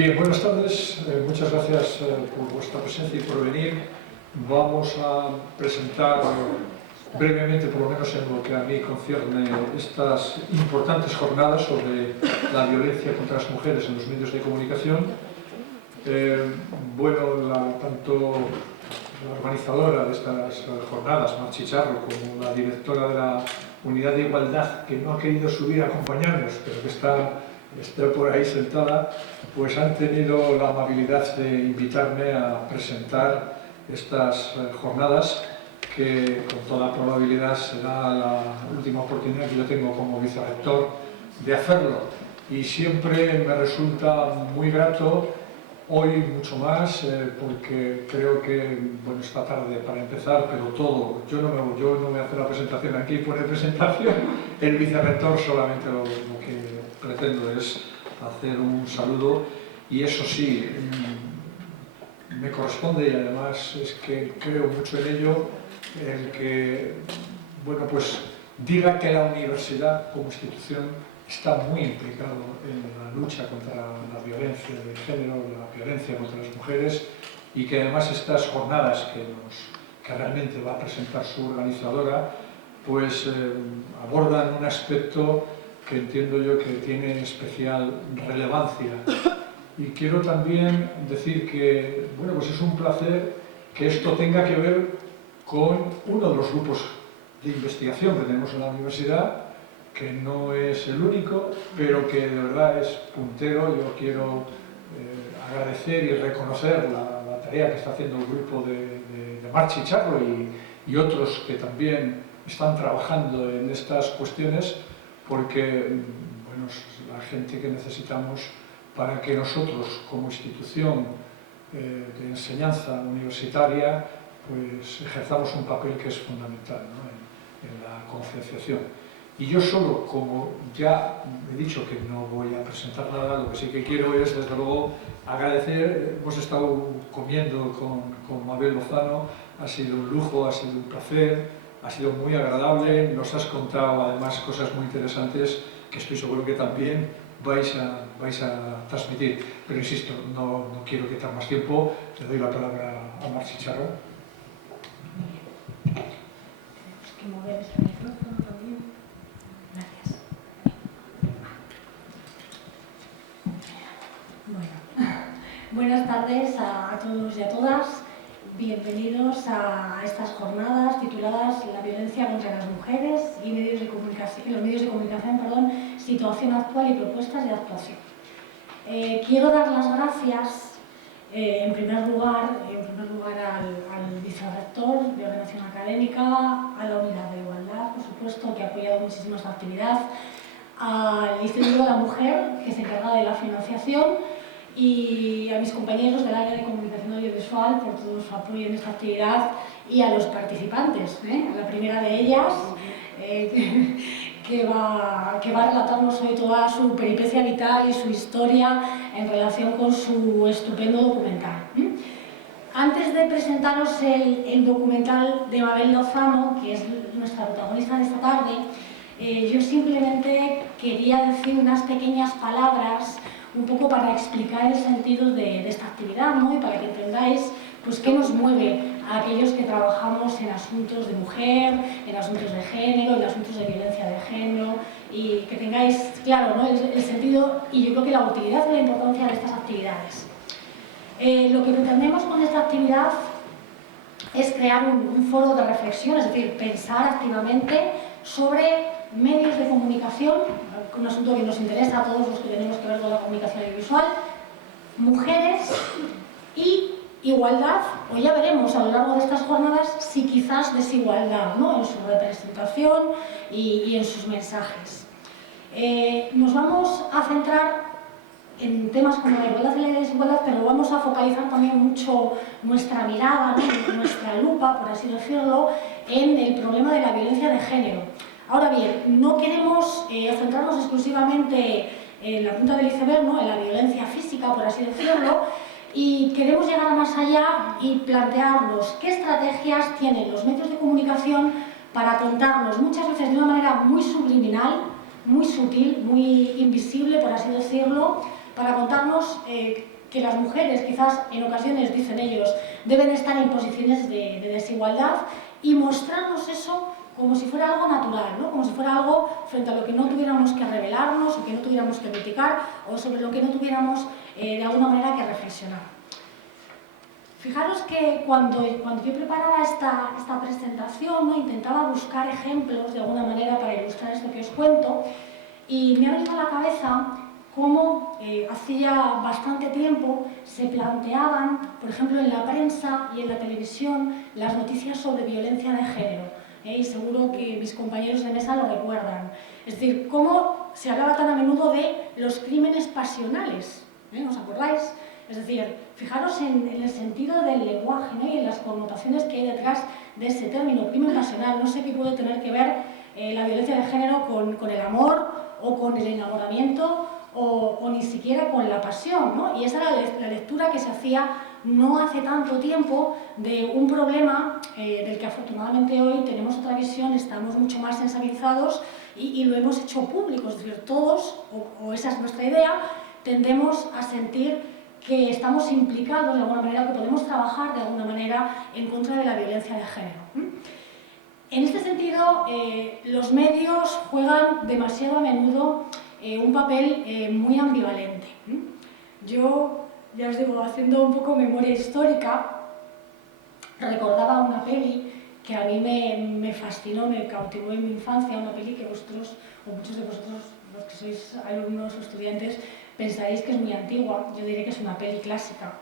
Bien, buenas tardes. Muchas gracias por vuestra presencia y por venir. Vamos a presentar brevemente, por lo menos en lo que a mí concierne, estas importantes jornadas sobre la violencia contra las mujeres en los medios de comunicación. Tanto la organizadora de estas jornadas, Mar Chicharro, como la directora de la Unidad de Igualdad, que no ha querido subir a acompañarnos, pero que está por ahí sentada, pues han tenido la amabilidad de invitarme a presentar estas jornadas, que con toda probabilidad será la última oportunidad que yo tengo como vicerrector de hacerlo. Y siempre me resulta muy grato, hoy mucho más, porque creo que, bueno, esta tarde para empezar, pero todo, yo no voy a hacer la presentación, aquí pone presentación, el vicerrector solamente lo que pretendo es hacer un saludo, y eso sí, me corresponde, y además es que creo mucho en ello, el que, bueno, pues diga que la universidad como institución está muy implicado en la lucha contra la violencia de género, la violencia contra las mujeres, y que además estas jornadas que realmente va a presentar su organizadora, pues abordan un aspecto que entiendo yo que tiene especial relevancia. Y quiero también decir que, bueno, pues es un placer que esto tenga que ver con uno de los grupos de investigación que tenemos en la universidad, que no es el único, pero que de verdad es puntero. Yo quiero agradecer y reconocer la tarea que está haciendo el grupo de Mar Chicharro y otros que también están trabajando en estas cuestiones, porque, bueno, es la gente que necesitamos para que nosotros, como institución de enseñanza universitaria, pues ejerzamos un papel que es fundamental, ¿no?, en la concienciación. Y yo solo, como ya he dicho que no voy a presentar nada, lo que sí que quiero es, desde luego, agradecer. Hemos estado comiendo con Mabel Lozano, ha sido un lujo, ha sido un placer, ha sido muy agradable, nos has contado además cosas muy interesantes que estoy seguro que también vais a transmitir. Pero insisto, no quiero quitar más tiempo, le doy la palabra a Mar Chicharro. Tenemos que mover ese micrófono también. Gracias. Bueno, buenas tardes a todos y a todas. Bienvenidos a estas jornadas tituladas La violencia contra las mujeres y los medios de comunicación, situación actual y propuestas de actuación. Quiero dar las gracias en primer lugar al vicerrector de Ordenación Académica, a la Unidad de Igualdad, por supuesto, que ha apoyado muchísimo esta actividad, al Instituto de la Mujer, que se encarga de la financiación, y a mis compañeros del área de comunicación audiovisual por todo su apoyo en esta actividad, y a los participantes, a la primera de ellas, que va a relatarnos hoy toda su peripecia vital y su historia en relación con su estupendo documental. Antes de presentaros el documental de Mabel Lozano, que es nuestra protagonista de esta tarde, yo simplemente quería decir unas pequeñas palabras un poco para explicar el sentido de esta actividad, ¿no? Y para que entendáis pues qué nos mueve a aquellos que trabajamos en asuntos de mujer, en asuntos de género, en asuntos de violencia de género, y que tengáis claro, ¿no?, el sentido y yo creo que la utilidad y la importancia de estas actividades. Lo que pretendemos con esta actividad es crear un foro de reflexión, es decir, pensar activamente sobre medios de comunicación, un asunto que nos interesa a todos los que tenemos que ver con la comunicación audiovisual, mujeres y igualdad, o ya veremos a lo largo de estas jornadas si quizás desigualdad, ¿no?, en su representación y en sus mensajes. Nos vamos a centrar en temas como la igualdad y la desigualdad, pero vamos a focalizar también mucho nuestra mirada, ¿no?, nuestra lupa, por así decirlo, en el problema de la violencia de género. Ahora bien, no queremos centrarnos exclusivamente en la punta del iceberg, ¿no?, en la violencia física, por así decirlo, y queremos llegar más allá y plantearnos qué estrategias tienen los medios de comunicación para contarnos muchas veces de una manera muy subliminal, muy sutil, muy invisible, por así decirlo, para contarnos que las mujeres, quizás en ocasiones, dicen ellos, deben estar en posiciones de desigualdad y mostrarnos eso como si fuera algo natural, ¿no? Como si fuera algo frente a lo que no tuviéramos que rebelarnos o que no tuviéramos que criticar o sobre lo que no tuviéramos de alguna manera que reflexionar. Fijaros que cuando yo preparaba esta presentación, ¿no? Intentaba buscar ejemplos de alguna manera para ilustrar esto que os cuento y me ha venido a la cabeza cómo hacía bastante tiempo se planteaban, por ejemplo, en la prensa y en la televisión, las noticias sobre violencia de género. Y seguro que mis compañeros de mesa lo recuerdan. Es decir, cómo se hablaba tan a menudo de los crímenes pasionales. ¿Os acordáis? Es decir, fijaros en el sentido del lenguaje, ¿no? Y en las connotaciones que hay detrás de ese término, crimen pasional. No sé qué puede tener que ver la violencia de género con el amor o con el enamoramiento o ni siquiera con la pasión, ¿no? Y esa era la lectura que se hacía no hace tanto tiempo de un problema del que afortunadamente hoy tenemos otra visión, estamos mucho más sensibilizados y lo hemos hecho público. Es decir, todos, o esa es nuestra idea, tendemos a sentir que estamos implicados de alguna manera, que podemos trabajar de alguna manera en contra de la violencia de género. En este sentido, los medios juegan demasiado a menudo un papel muy ambivalente. Yo, ya os digo, haciendo un poco memoria histórica, recordaba una peli que a mí me fascinó, me cautivó en mi infancia, una peli que vosotros, o muchos de vosotros, los que sois alumnos o estudiantes, pensaréis que es muy antigua. Yo diré que es una peli clásica.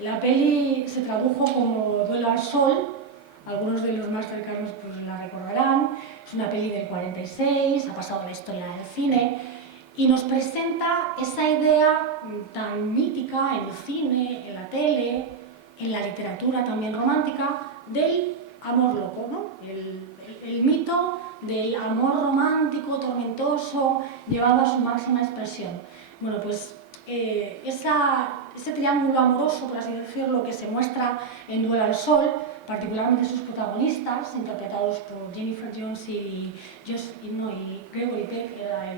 La peli se tradujo como Duelo al Sol, algunos de los más cercanos pues la recordarán. Es una peli del 46, ha pasado a la historia del cine y nos presenta esa idea tan mítica en el cine, en la tele, en la literatura también romántica, del amor loco, ¿no? El mito del amor romántico, tormentoso, llevado a su máxima expresión. Bueno, pues ese triángulo amoroso, por así decirlo, que se muestra en Duelo al Sol, particularmente sus protagonistas, interpretados por Jennifer Jones y Gregory Peck, era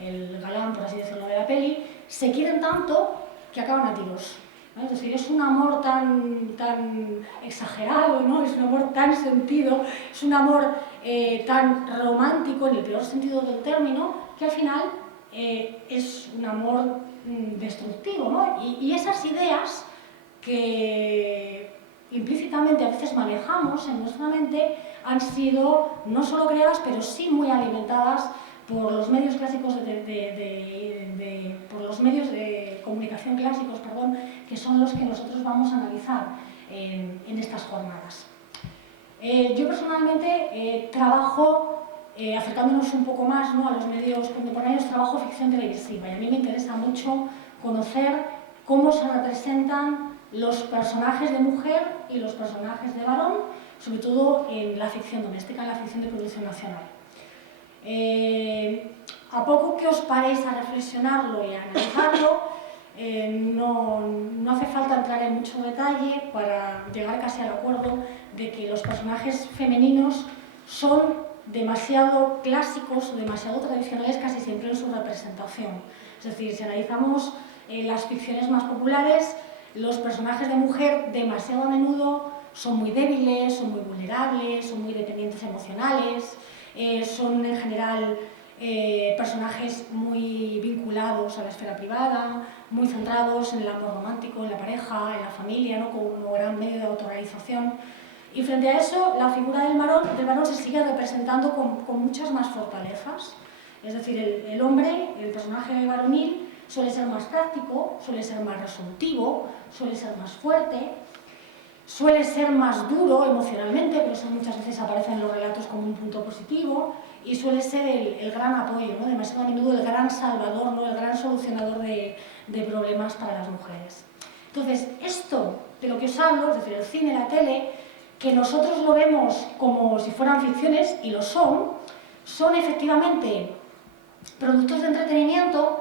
el galán, por así decirlo, de la peli, se quieren tanto que acaban a tiros. ¿No? Es decir, es un amor tan exagerado, ¿no? Es un amor tan sentido, es un amor tan romántico, en el peor sentido del término, que al final es un amor destructivo, ¿no? Y esas ideas que implícitamente a veces manejamos en nuestra mente han sido no solo creadas, pero sí muy alimentadas por los medios clásicos por los medios de comunicación clásicos, perdón, que son los que nosotros vamos a analizar en estas jornadas. Yo personalmente trabajo, acercándonos un poco más, ¿no?, a los medios contemporáneos, trabajo ficción televisiva y a mí me interesa mucho conocer cómo se representan los personajes de mujer y los personajes de varón, sobre todo en la ficción doméstica, en la ficción de producción nacional. A poco que os paréis a reflexionarlo y a analizarlo, no hace falta entrar en mucho detalle para llegar casi al acuerdo de que los personajes femeninos son demasiado clásicos o demasiado tradicionales casi siempre en su representación. Es decir, si analizamos las ficciones más populares, los personajes de mujer demasiado a menudo son muy débiles, son muy vulnerables, son muy dependientes emocionales, son en general personajes muy vinculados a la esfera privada, muy centrados en el amor romántico, en la pareja, en la familia, ¿no?, como gran medio de autorrealización. Y frente a eso, la figura del varón se sigue representando con muchas más fortalezas. Es decir, el hombre, el personaje varonil, suele ser más práctico, suele ser más resolutivo, suele ser más fuerte, suele ser más duro emocionalmente, pero eso muchas veces aparece en los relatos como un punto positivo, y suele ser el gran apoyo, ¿no?, demasiado a menudo el gran salvador, ¿no?, el gran solucionador de problemas para las mujeres. Entonces, esto de lo que os hablo, es decir, el cine, la tele, que nosotros lo vemos como si fueran ficciones, y lo son efectivamente productos de entretenimiento,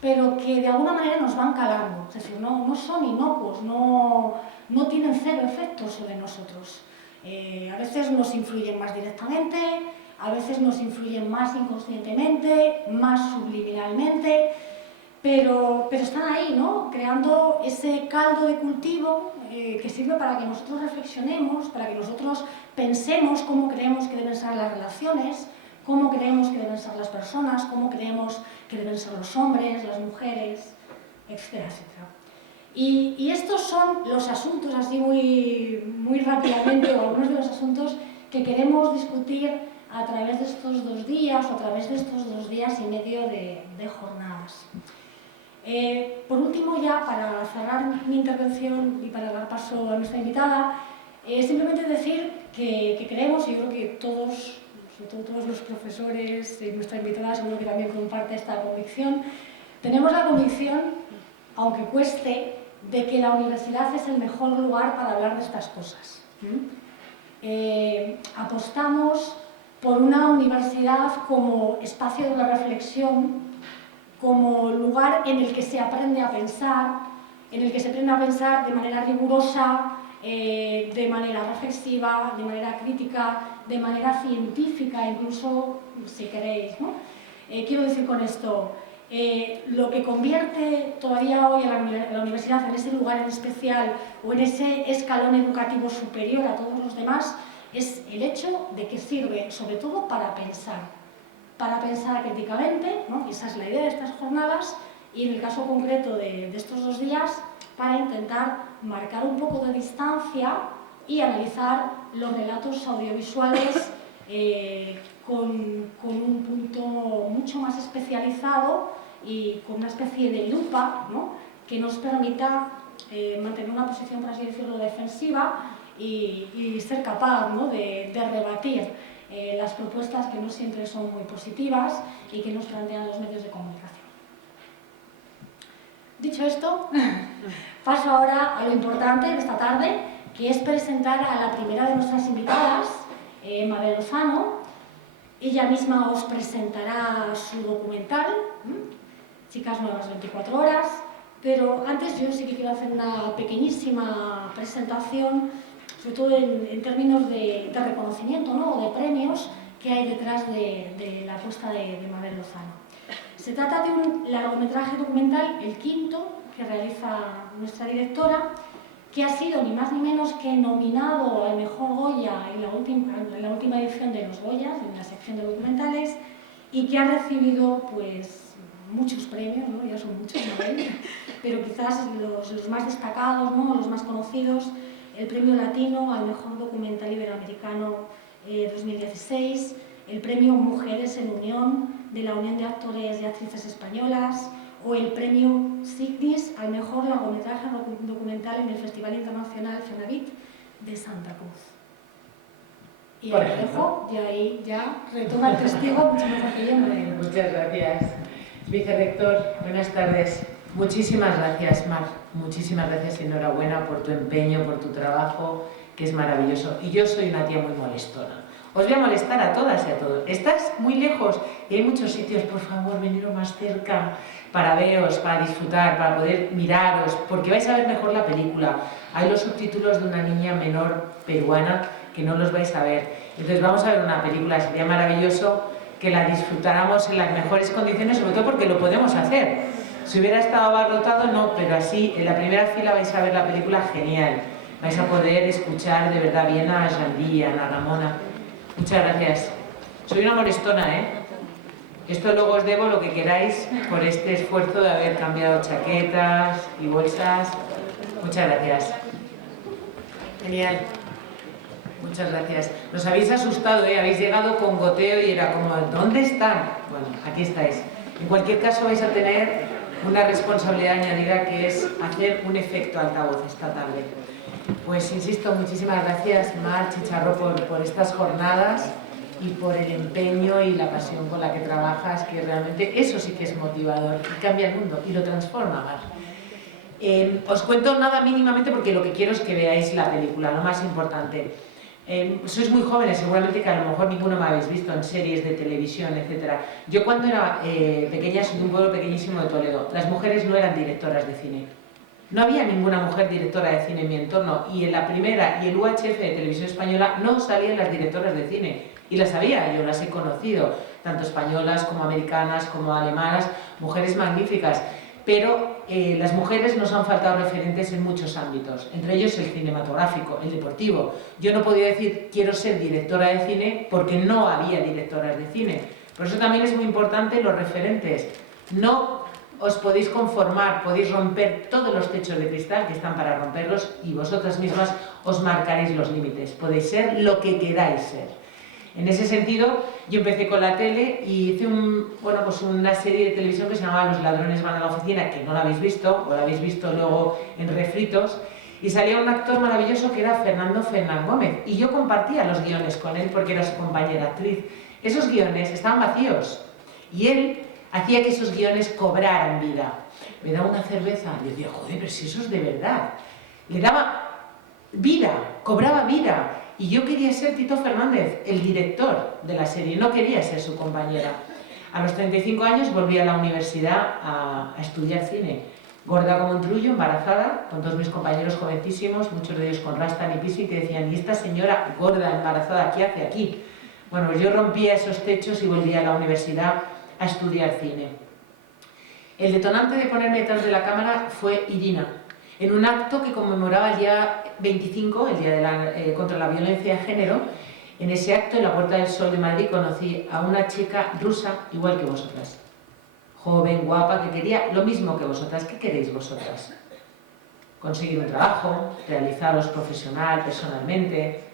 pero que de alguna manera nos van calando. Es decir, no son inocuos, no tienen cero efectos sobre nosotros. A veces nos influyen más directamente, a veces nos influyen más inconscientemente, más subliminalmente, pero están ahí, ¿no? Creando ese caldo de cultivo que sirve para que nosotros reflexionemos, para que nosotros pensemos cómo creemos que deben ser las relaciones, cómo creemos que deben ser las personas, cómo creemos que deben ser los hombres, las mujeres, etcétera, etcétera. Y estos son los asuntos, así muy rápidamente, o algunos de los asuntos que queremos discutir a través de estos 2 días o a través de estos 2 días y medio de jornadas. Por último, ya para cerrar mi intervención y para dar paso a nuestra invitada, simplemente decir que creemos, y yo creo que todos, sobre todo todos los profesores y nuestra invitada seguro que también comparte esta convicción, tenemos la convicción, aunque cueste, de que la universidad es el mejor lugar para hablar de estas cosas. Apostamos por una universidad como espacio de la reflexión, como lugar en el que se aprende a pensar, en el que se aprende a pensar de manera rigurosa, de manera reflexiva, de manera crítica, de manera científica, incluso, si queréis, ¿no? Quiero decir con esto, lo que convierte todavía hoy a la universidad en ese lugar en especial o en ese escalón educativo superior a todos los demás es el hecho de que sirve sobre todo para pensar críticamente, ¿no? Esa es la idea de estas jornadas, y en el caso concreto de estos 2 días, para intentar marcar un poco de distancia y analizar los relatos audiovisuales con un punto mucho más especializado y con una especie de lupa, ¿no? Que nos permita mantener una posición, por así decirlo, defensiva y ser capaz, ¿no? de rebatir las propuestas que no siempre son muy positivas y que nos plantean los medios de comunicación. Dicho esto, paso ahora a lo importante de esta tarde, que es presentar a la primera de nuestras invitadas, Mabel Lozano. Ella misma os presentará su documental, Chicas Nuevas 24 Horas, pero antes yo sí que quiero hacer una pequeñísima presentación, sobre todo en términos de reconocimiento, ¿no? O de premios que hay detrás de la apuesta de Mabel Lozano. Se trata de un largometraje documental, el 5º, que realiza nuestra directora, que ha sido ni más ni menos que nominado al mejor Goya en la última edición de los Goyas, en la sección de documentales, y que ha recibido pues muchos premios, ¿no? Ya son muchos, Mabel, pero quizás los más destacados, ¿no? Los más conocidos: el Premio Latino al Mejor Documental Iberoamericano 2016, el Premio Mujeres en Unión de la Unión de Actores y Actrices Españolas, o el Premio Signis al Mejor Largometraje Documental en el Festival Internacional Cenavit de Santa Cruz. Y ahí lo dejo, y ahí ya retoma el testigo mucho mejor que yo. Muchas gracias. Vicerrector, buenas tardes. Muchísimas gracias, Mar. Muchísimas gracias y enhorabuena por tu empeño, por tu trabajo, que es maravilloso. Y yo soy una tía muy molestona. Os voy a molestar a todas y a todos. Estás muy lejos y hay muchos sitios, por favor, veniros más cerca para veros, para disfrutar, para poder miraros, porque vais a ver mejor la película. Hay los subtítulos de una niña menor peruana que no los vais a ver. Entonces vamos a ver una película, sería maravilloso que la disfrutáramos en las mejores condiciones, sobre todo porque lo podemos hacer. Si hubiera estado abarrotado, no, pero así en la primera fila vais a ver la película genial. Vais a poder escuchar de verdad bien a Jandí, a Ana Ramona. Muchas gracias. Soy una molestona, ¿eh? Esto luego os debo lo que queráis por este esfuerzo de haber cambiado chaquetas y bolsas. Muchas gracias. Genial. Muchas gracias. Nos habéis asustado, ¿eh? Habéis llegado con goteo y era como, ¿dónde están? Bueno, aquí estáis. En cualquier caso vais a tener una responsabilidad añadida, que es hacer un efecto altavoz esta tarde. Pues insisto, muchísimas gracias, Mar Chicharro, por estas jornadas y por el empeño y la pasión con la que trabajas, que realmente eso sí que es motivador y cambia el mundo y lo transforma, Mar. Os cuento nada mínimamente porque lo que quiero es que veáis la película, lo más importante. Sois muy jóvenes, seguramente que a lo mejor ninguno me habéis visto en series de televisión, etc. Yo cuando era pequeña, soy de un pueblo pequeñísimo de Toledo, las mujeres no eran directoras de cine. No había ninguna mujer directora de cine en mi entorno, y en la primera y el UHF de Televisión Española no salían las directoras de cine. Y las había, yo las he conocido, tanto españolas como americanas como alemanas, mujeres magníficas. pero las mujeres nos han faltado referentes en muchos ámbitos, entre ellos el cinematográfico, el deportivo. Yo no podía decir quiero ser directora de cine porque no había directoras de cine. Por eso también es muy importante los referentes. No os podéis conformar, podéis romper todos los techos de cristal que están para romperlos y vosotras mismas os marcaréis los límites. Podéis ser lo que queráis ser. En ese sentido, yo empecé con la tele y hice una serie de televisión que se llamaba Los ladrones van a la oficina, que no la habéis visto, o la habéis visto luego en refritos, y salía un actor maravilloso que era Fernando Fernán Gómez, y yo compartía los guiones con él porque era su compañera actriz. Esos guiones estaban vacíos, y él hacía que esos guiones cobraran vida. Me daba una cerveza, y yo decía, joder, pero si eso es de verdad. Le daba vida, cobraba vida. Y yo quería ser Tito Fernández, el director de la serie, no quería ser su compañera. A los 35 años volví a la universidad a estudiar cine. Gorda como un trullo, embarazada, con todos mis compañeros jovencísimos, muchos de ellos con Rastan y Pisi, que decían, ¿y esta señora gorda, embarazada, qué hace aquí? Bueno, pues yo rompía esos techos y volví a la universidad a estudiar cine. El detonante de ponerme detrás de la cámara fue Irina, en un acto que conmemoraba el día 25, el día contra la violencia de género. En ese acto, en la Puerta del Sol de Madrid, conocí a una chica rusa igual que vosotras. Joven, guapa, que quería lo mismo que vosotras. ¿Qué queréis vosotras? Conseguir un trabajo, realizaros profesional, personalmente,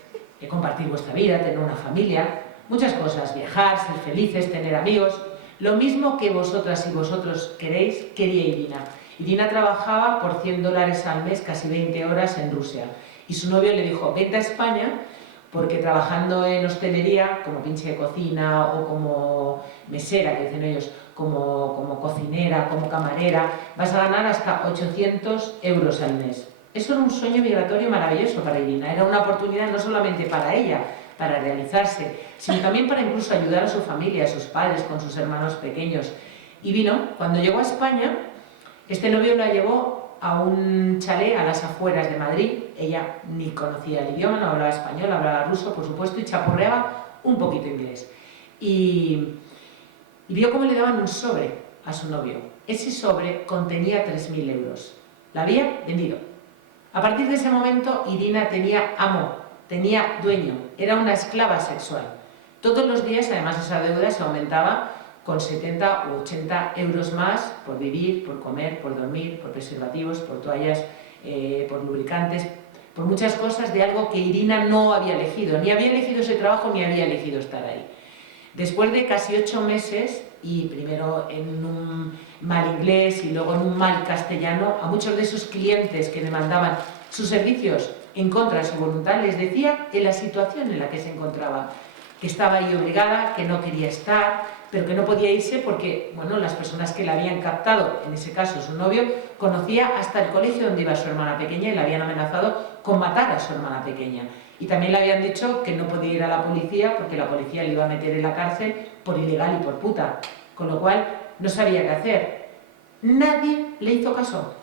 compartir vuestra vida, tener una familia, muchas cosas, viajar, ser felices, tener amigos. Lo mismo que vosotras y vosotros queréis, quería Irina. Irina trabajaba por $100 al mes, casi 20 horas en Rusia. Y su novio le dijo, vente a España, porque trabajando en hostelería, como pinche de cocina o como mesera, que dicen ellos, como cocinera, como camarera, vas a ganar hasta 800 euros al mes. Eso era un sueño migratorio maravilloso para Irina. Era una oportunidad no solamente para ella, para realizarse, sino también para incluso ayudar a su familia, a sus padres, con sus hermanos pequeños. Y vino, cuando llegó a España, este novio la llevó a un chalet a las afueras de Madrid. Ella ni conocía el idioma, no hablaba español, hablaba ruso, por supuesto, y chapurreaba un poquito inglés. Y vio cómo le daban un sobre a su novio. Ese sobre contenía 3.000 euros. La había vendido. A partir de ese momento, Irina tenía amo, tenía dueño, era una esclava sexual. Todos los días, además, esa deuda se aumentaba con 70 u 80 euros más por vivir, por comer, por dormir, por preservativos, por toallas, por lubricantes, por muchas cosas de algo que Irina no había elegido. Ni había elegido ese trabajo, ni había elegido estar ahí. Después de casi 8 meses, y primero en un mal inglés y luego en un mal castellano, a muchos de esos clientes que demandaban sus servicios en contra de su voluntad, les decía en la situación en la que se encontraba, que estaba ahí obligada, que no quería estar, pero que no podía irse porque, bueno, las personas que la habían captado, en ese caso su novio, conocía hasta el colegio donde iba su hermana pequeña y la habían amenazado con matar a su hermana pequeña. Y también le habían dicho que no podía ir a la policía porque la policía le iba a meter en la cárcel por ilegal y por puta. Con lo cual, no sabía qué hacer. Nadie le hizo caso.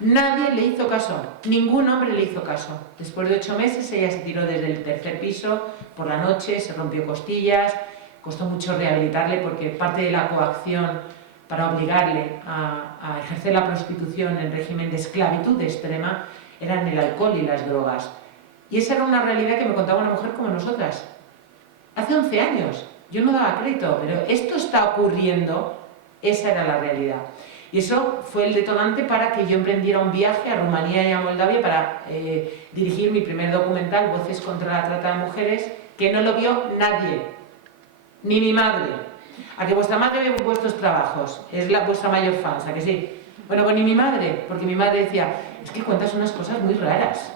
Nadie le hizo caso. Ningún hombre le hizo caso. Después de 8 meses, ella se tiró desde el 3er piso por la noche, se rompió costillas. Costó mucho rehabilitarle porque parte de la coacción para obligarle a ejercer la prostitución en régimen de esclavitud extrema eran el alcohol y las drogas. Y esa era una realidad que me contaba una mujer como nosotras. Hace 11 años, yo no daba crédito, pero esto está ocurriendo, esa era la realidad. Y eso fue el detonante para que yo emprendiera un viaje a Rumanía y a Moldavia para dirigir mi primer documental, Voces contra la trata de mujeres, que no lo vio nadie, ni mi madre. A que vuestra madre ve vuestros trabajos, es vuestra mayor fan, ¿a que sí? Bueno, pues ni mi madre, porque mi madre decía, es que cuentas unas cosas muy raras.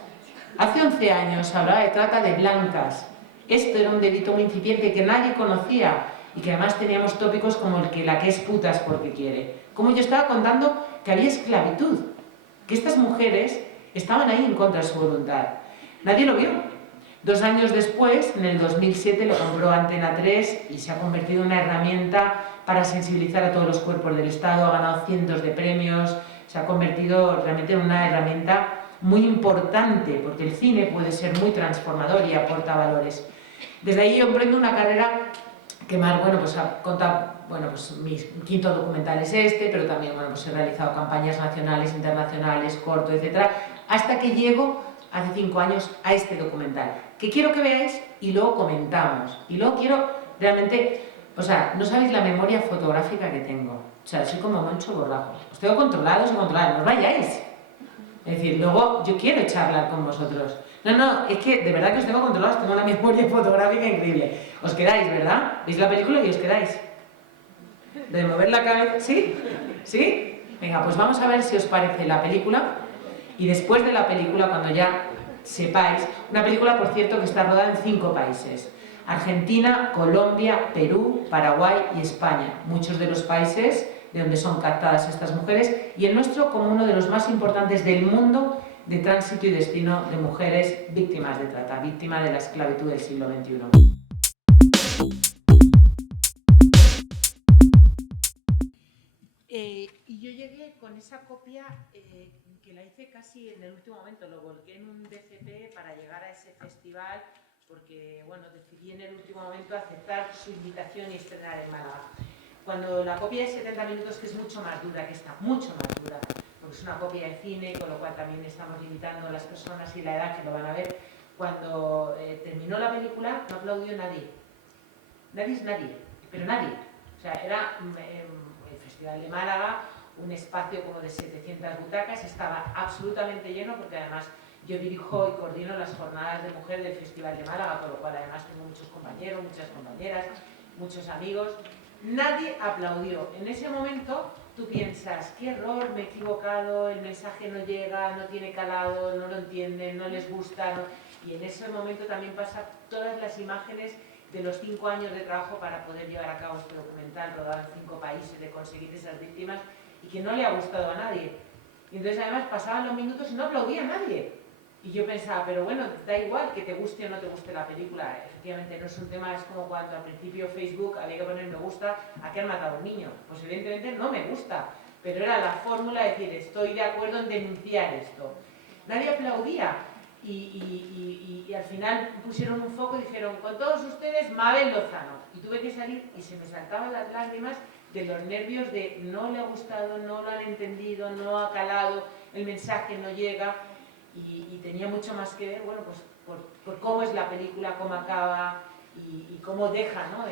Hace 11 años hablaba de trata de blancas. Esto era un delito muy incipiente que nadie conocía y que además teníamos tópicos como el que la que es puta es porque quiere. Como yo estaba contando que había esclavitud, que estas mujeres estaban ahí en contra de su voluntad. Nadie lo vio. 2 años después, en el 2007, lo compró Antena 3 y se ha convertido en una herramienta para sensibilizar a todos los cuerpos del Estado, ha ganado cientos de premios, se ha convertido realmente en una herramienta muy importante, porque el cine puede ser muy transformador y aporta valores. Desde ahí yo emprendo una carrera que Mar, bueno, pues ha contado, bueno, pues mi quinto documental es este, pero también, bueno, pues he realizado campañas nacionales, internacionales, corto, etcétera, hasta que llego hace 5 años a este documental, que quiero que veáis y luego comentamos. Y luego quiero realmente, o sea, no sabéis la memoria fotográfica que tengo. O sea, soy como Moncho Borrajo. Os tengo controlados, no os vayáis. Es decir, luego yo quiero charlar con vosotros. No, es que de verdad que os tengo controlados, tengo una memoria fotográfica increíble. Os quedáis, ¿verdad? ¿Veis la película y os quedáis? ¿De mover la cabeza? ¿Sí? ¿Sí? Venga, pues vamos a ver si os parece la película. Y después de la película, cuando ya sepáis, una película, por cierto, que está rodada en 5 países. Argentina, Colombia, Perú, Paraguay y España. Muchos de los países de donde son captadas estas mujeres, y el nuestro como uno de los más importantes del mundo de tránsito y destino de mujeres víctimas de trata, víctimas de la esclavitud del siglo XXI. Y yo llegué con esa copia que la hice casi en el último momento, lo volqué en un DCP para llegar a ese festival, porque bueno, decidí en el último momento aceptar su invitación y estrenar en Málaga. Cuando la copia de 70 minutos, que es mucho más dura, que está mucho más dura, porque es una copia de cine, con lo cual también estamos limitando a las personas y la edad que lo van a ver, cuando terminó la película no aplaudió nadie. Nadie es nadie, pero nadie. O sea, era el Festival de Málaga, un espacio como de 700 butacas, estaba absolutamente lleno, porque además yo dirijo y coordino las jornadas de mujer del Festival de Málaga, con lo cual además tengo muchos compañeros, muchas compañeras, muchos amigos. Nadie aplaudió. En ese momento tú piensas, qué error, me he equivocado, el mensaje no llega, no tiene calado, no lo entienden, no les gusta. No. Y en ese momento también pasan todas las imágenes de los 5 años de trabajo para poder llevar a cabo este documental rodado en 5 países, de conseguir esas víctimas, y que no le ha gustado a nadie. Y entonces además pasaban los minutos y no aplaudía a nadie. Y yo pensaba, pero bueno, da igual que te guste o no te guste la película. Efectivamente, no es un tema, es como cuando al principio Facebook había que poner me gusta a que han matado a un niño. Pues evidentemente no me gusta, pero era la fórmula de decir, estoy de acuerdo en denunciar esto. Nadie aplaudía. Y al final pusieron un foco y dijeron, con todos ustedes, Mabel Lozano. Y tuve que salir y se me saltaban las lágrimas de los nervios de no le ha gustado, no lo han entendido, no ha calado, el mensaje no llega. Y tenía mucho más que ver, bueno, pues por cómo es la película, cómo acaba y cómo deja, ¿no?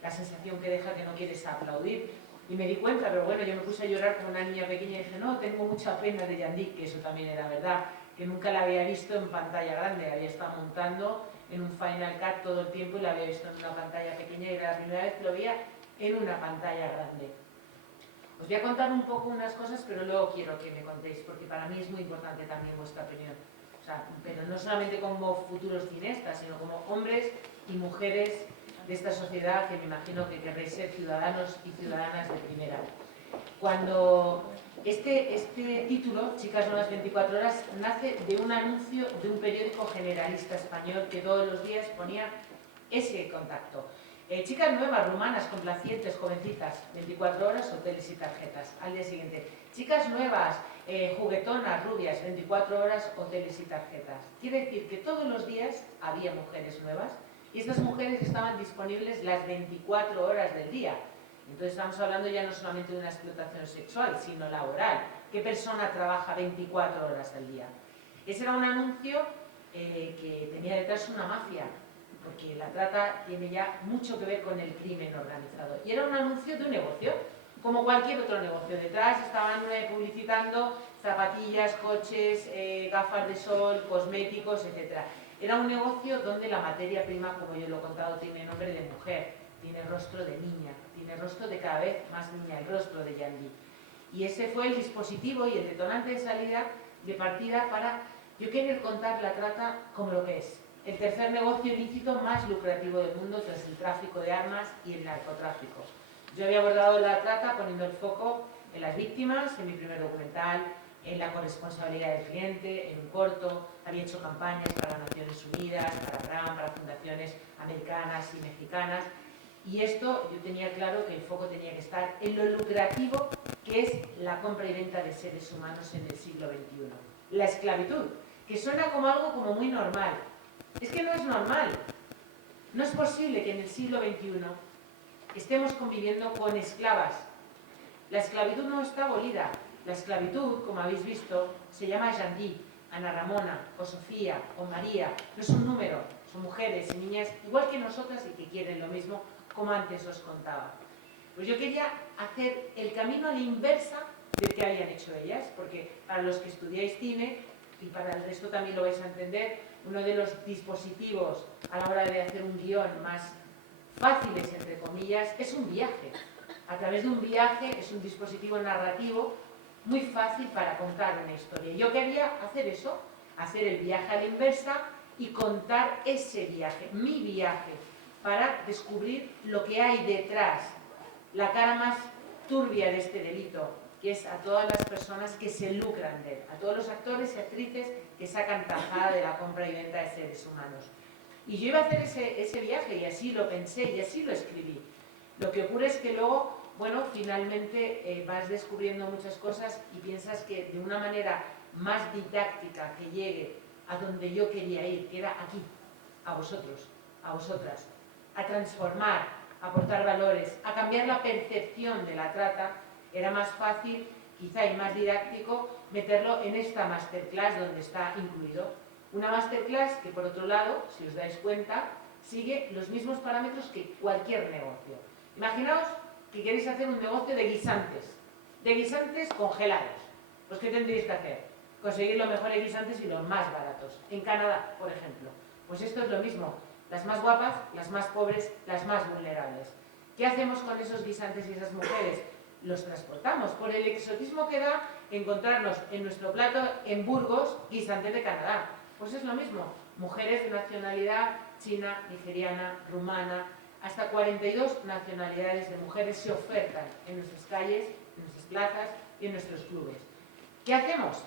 La sensación que deja que no quieres aplaudir. Y me di cuenta, pero bueno, yo me puse a llorar como una niña pequeña y dije, no, tengo mucha pena de Yandic, que eso también era verdad, que nunca la había visto en pantalla grande, había estado montando en un Final Cut todo el tiempo y la había visto en una pantalla pequeña y era la primera vez que lo veía en una pantalla grande. Os voy a contar un poco unas cosas, pero luego quiero que me contéis, porque para mí es muy importante también vuestra opinión. O sea, pero no solamente como futuros cineastas, sino como hombres y mujeres de esta sociedad que me imagino que querréis ser ciudadanos y ciudadanas de primera. Cuando este título, Chicas Nuevas 24 horas, nace de un anuncio de un periódico generalista español que todos los días ponía ese contacto. Chicas nuevas, rumanas, complacientes, jovencitas, 24 horas, hoteles y tarjetas. Al día siguiente, chicas nuevas, juguetonas, rubias, 24 horas, hoteles y tarjetas. Quiere decir que todos los días había mujeres nuevas y estas mujeres estaban disponibles las 24 horas del día. Entonces estamos hablando ya no solamente de una explotación sexual, sino laboral. ¿Qué persona trabaja 24 horas al día? Ese era un anuncio que tenía detrás una mafia, porque la trata tiene ya mucho que ver con el crimen organizado. Y era un anuncio de un negocio, como cualquier otro negocio. Detrás estaban publicitando zapatillas, coches, gafas de sol, cosméticos, etc. Era un negocio donde la materia prima, como yo lo he contado, tiene nombre de mujer, tiene rostro de niña, tiene rostro de cada vez más niña, el rostro de Yandic. Y ese fue el dispositivo y el detonante de salida, de partida, para yo querer contar la trata como lo que es. El tercer negocio ilícito más lucrativo del mundo tras el tráfico de armas y el narcotráfico. Yo había abordado la trata poniendo el foco en las víctimas, en mi primer documental, en la corresponsabilidad del cliente, en un corto, había hecho campañas para Naciones Unidas, para PRAM, para fundaciones americanas y mexicanas, y esto yo tenía claro que el foco tenía que estar en lo lucrativo que es la compra y venta de seres humanos en el siglo XXI. La esclavitud, que suena como algo como muy normal. Es que no es normal. No es posible que en el siglo XXI estemos conviviendo con esclavas. La esclavitud no está abolida. La esclavitud, como habéis visto, se llama Jandí, Ana Ramona, o Sofía, o María. No es un número, son mujeres y niñas igual que nosotras y que quieren lo mismo, como antes os contaba. Pues yo quería hacer el camino a la inversa del que habían hecho ellas, porque para los que estudiáis cine, y para el resto también lo vais a entender, uno de los dispositivos a la hora de hacer un guión más fáciles, entre comillas, es un viaje. A través de un viaje es un dispositivo narrativo muy fácil para contar una historia. Yo quería hacer eso, hacer el viaje a la inversa y contar ese viaje, mi viaje, para descubrir lo que hay detrás, la cara más turbia de este delito, que es a todas las personas que se lucran de él, a todos los actores y actrices que sacan tajada de la compra y venta de seres humanos. Y yo iba a hacer ese viaje y así lo pensé y así lo escribí. Lo que ocurre es que luego, bueno, finalmente vas descubriendo muchas cosas y piensas que de una manera más didáctica que llegue a donde yo quería ir, que era aquí, a vosotros, a vosotras, a transformar, a aportar valores, a cambiar la percepción de la trata, era más fácil, quizá y más didáctico, meterlo en esta masterclass donde está incluido. Una masterclass que, por otro lado, si os dais cuenta, sigue los mismos parámetros que cualquier negocio. Imaginaos que queréis hacer un negocio de guisantes congelados. Pues ¿qué tendréis que hacer? Conseguir los mejores guisantes y los más baratos. En Canadá, por ejemplo. Pues esto es lo mismo. Las más guapas, las más pobres, las más vulnerables. ¿Qué hacemos con esos guisantes y esas mujeres? Los transportamos por el exotismo que da encontrarnos en nuestro plato en Burgos guisantes de Canadá. Pues es lo mismo. Mujeres de nacionalidad china, nigeriana, rumana, hasta 42 nacionalidades de mujeres se ofertan en nuestras calles, en nuestras plazas y en nuestros clubes. ¿Qué hacemos?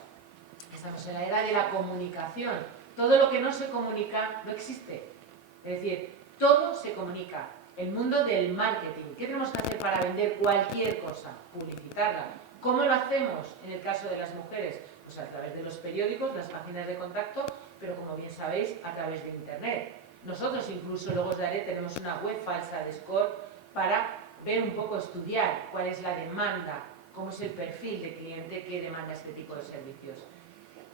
Estamos en la era de la comunicación. Todo lo que no se comunica no existe. Es decir, todo se comunica. El mundo del marketing. ¿Qué tenemos que hacer para vender cualquier cosa? Publicitarla. ¿Cómo lo hacemos en el caso de las mujeres? Pues a través de los periódicos, las páginas de contacto, pero como bien sabéis, a través de Internet. Nosotros incluso, luego os daré, tenemos una web falsa de Score para ver un poco, estudiar cuál es la demanda, cómo es el perfil de cliente que demanda este tipo de servicios.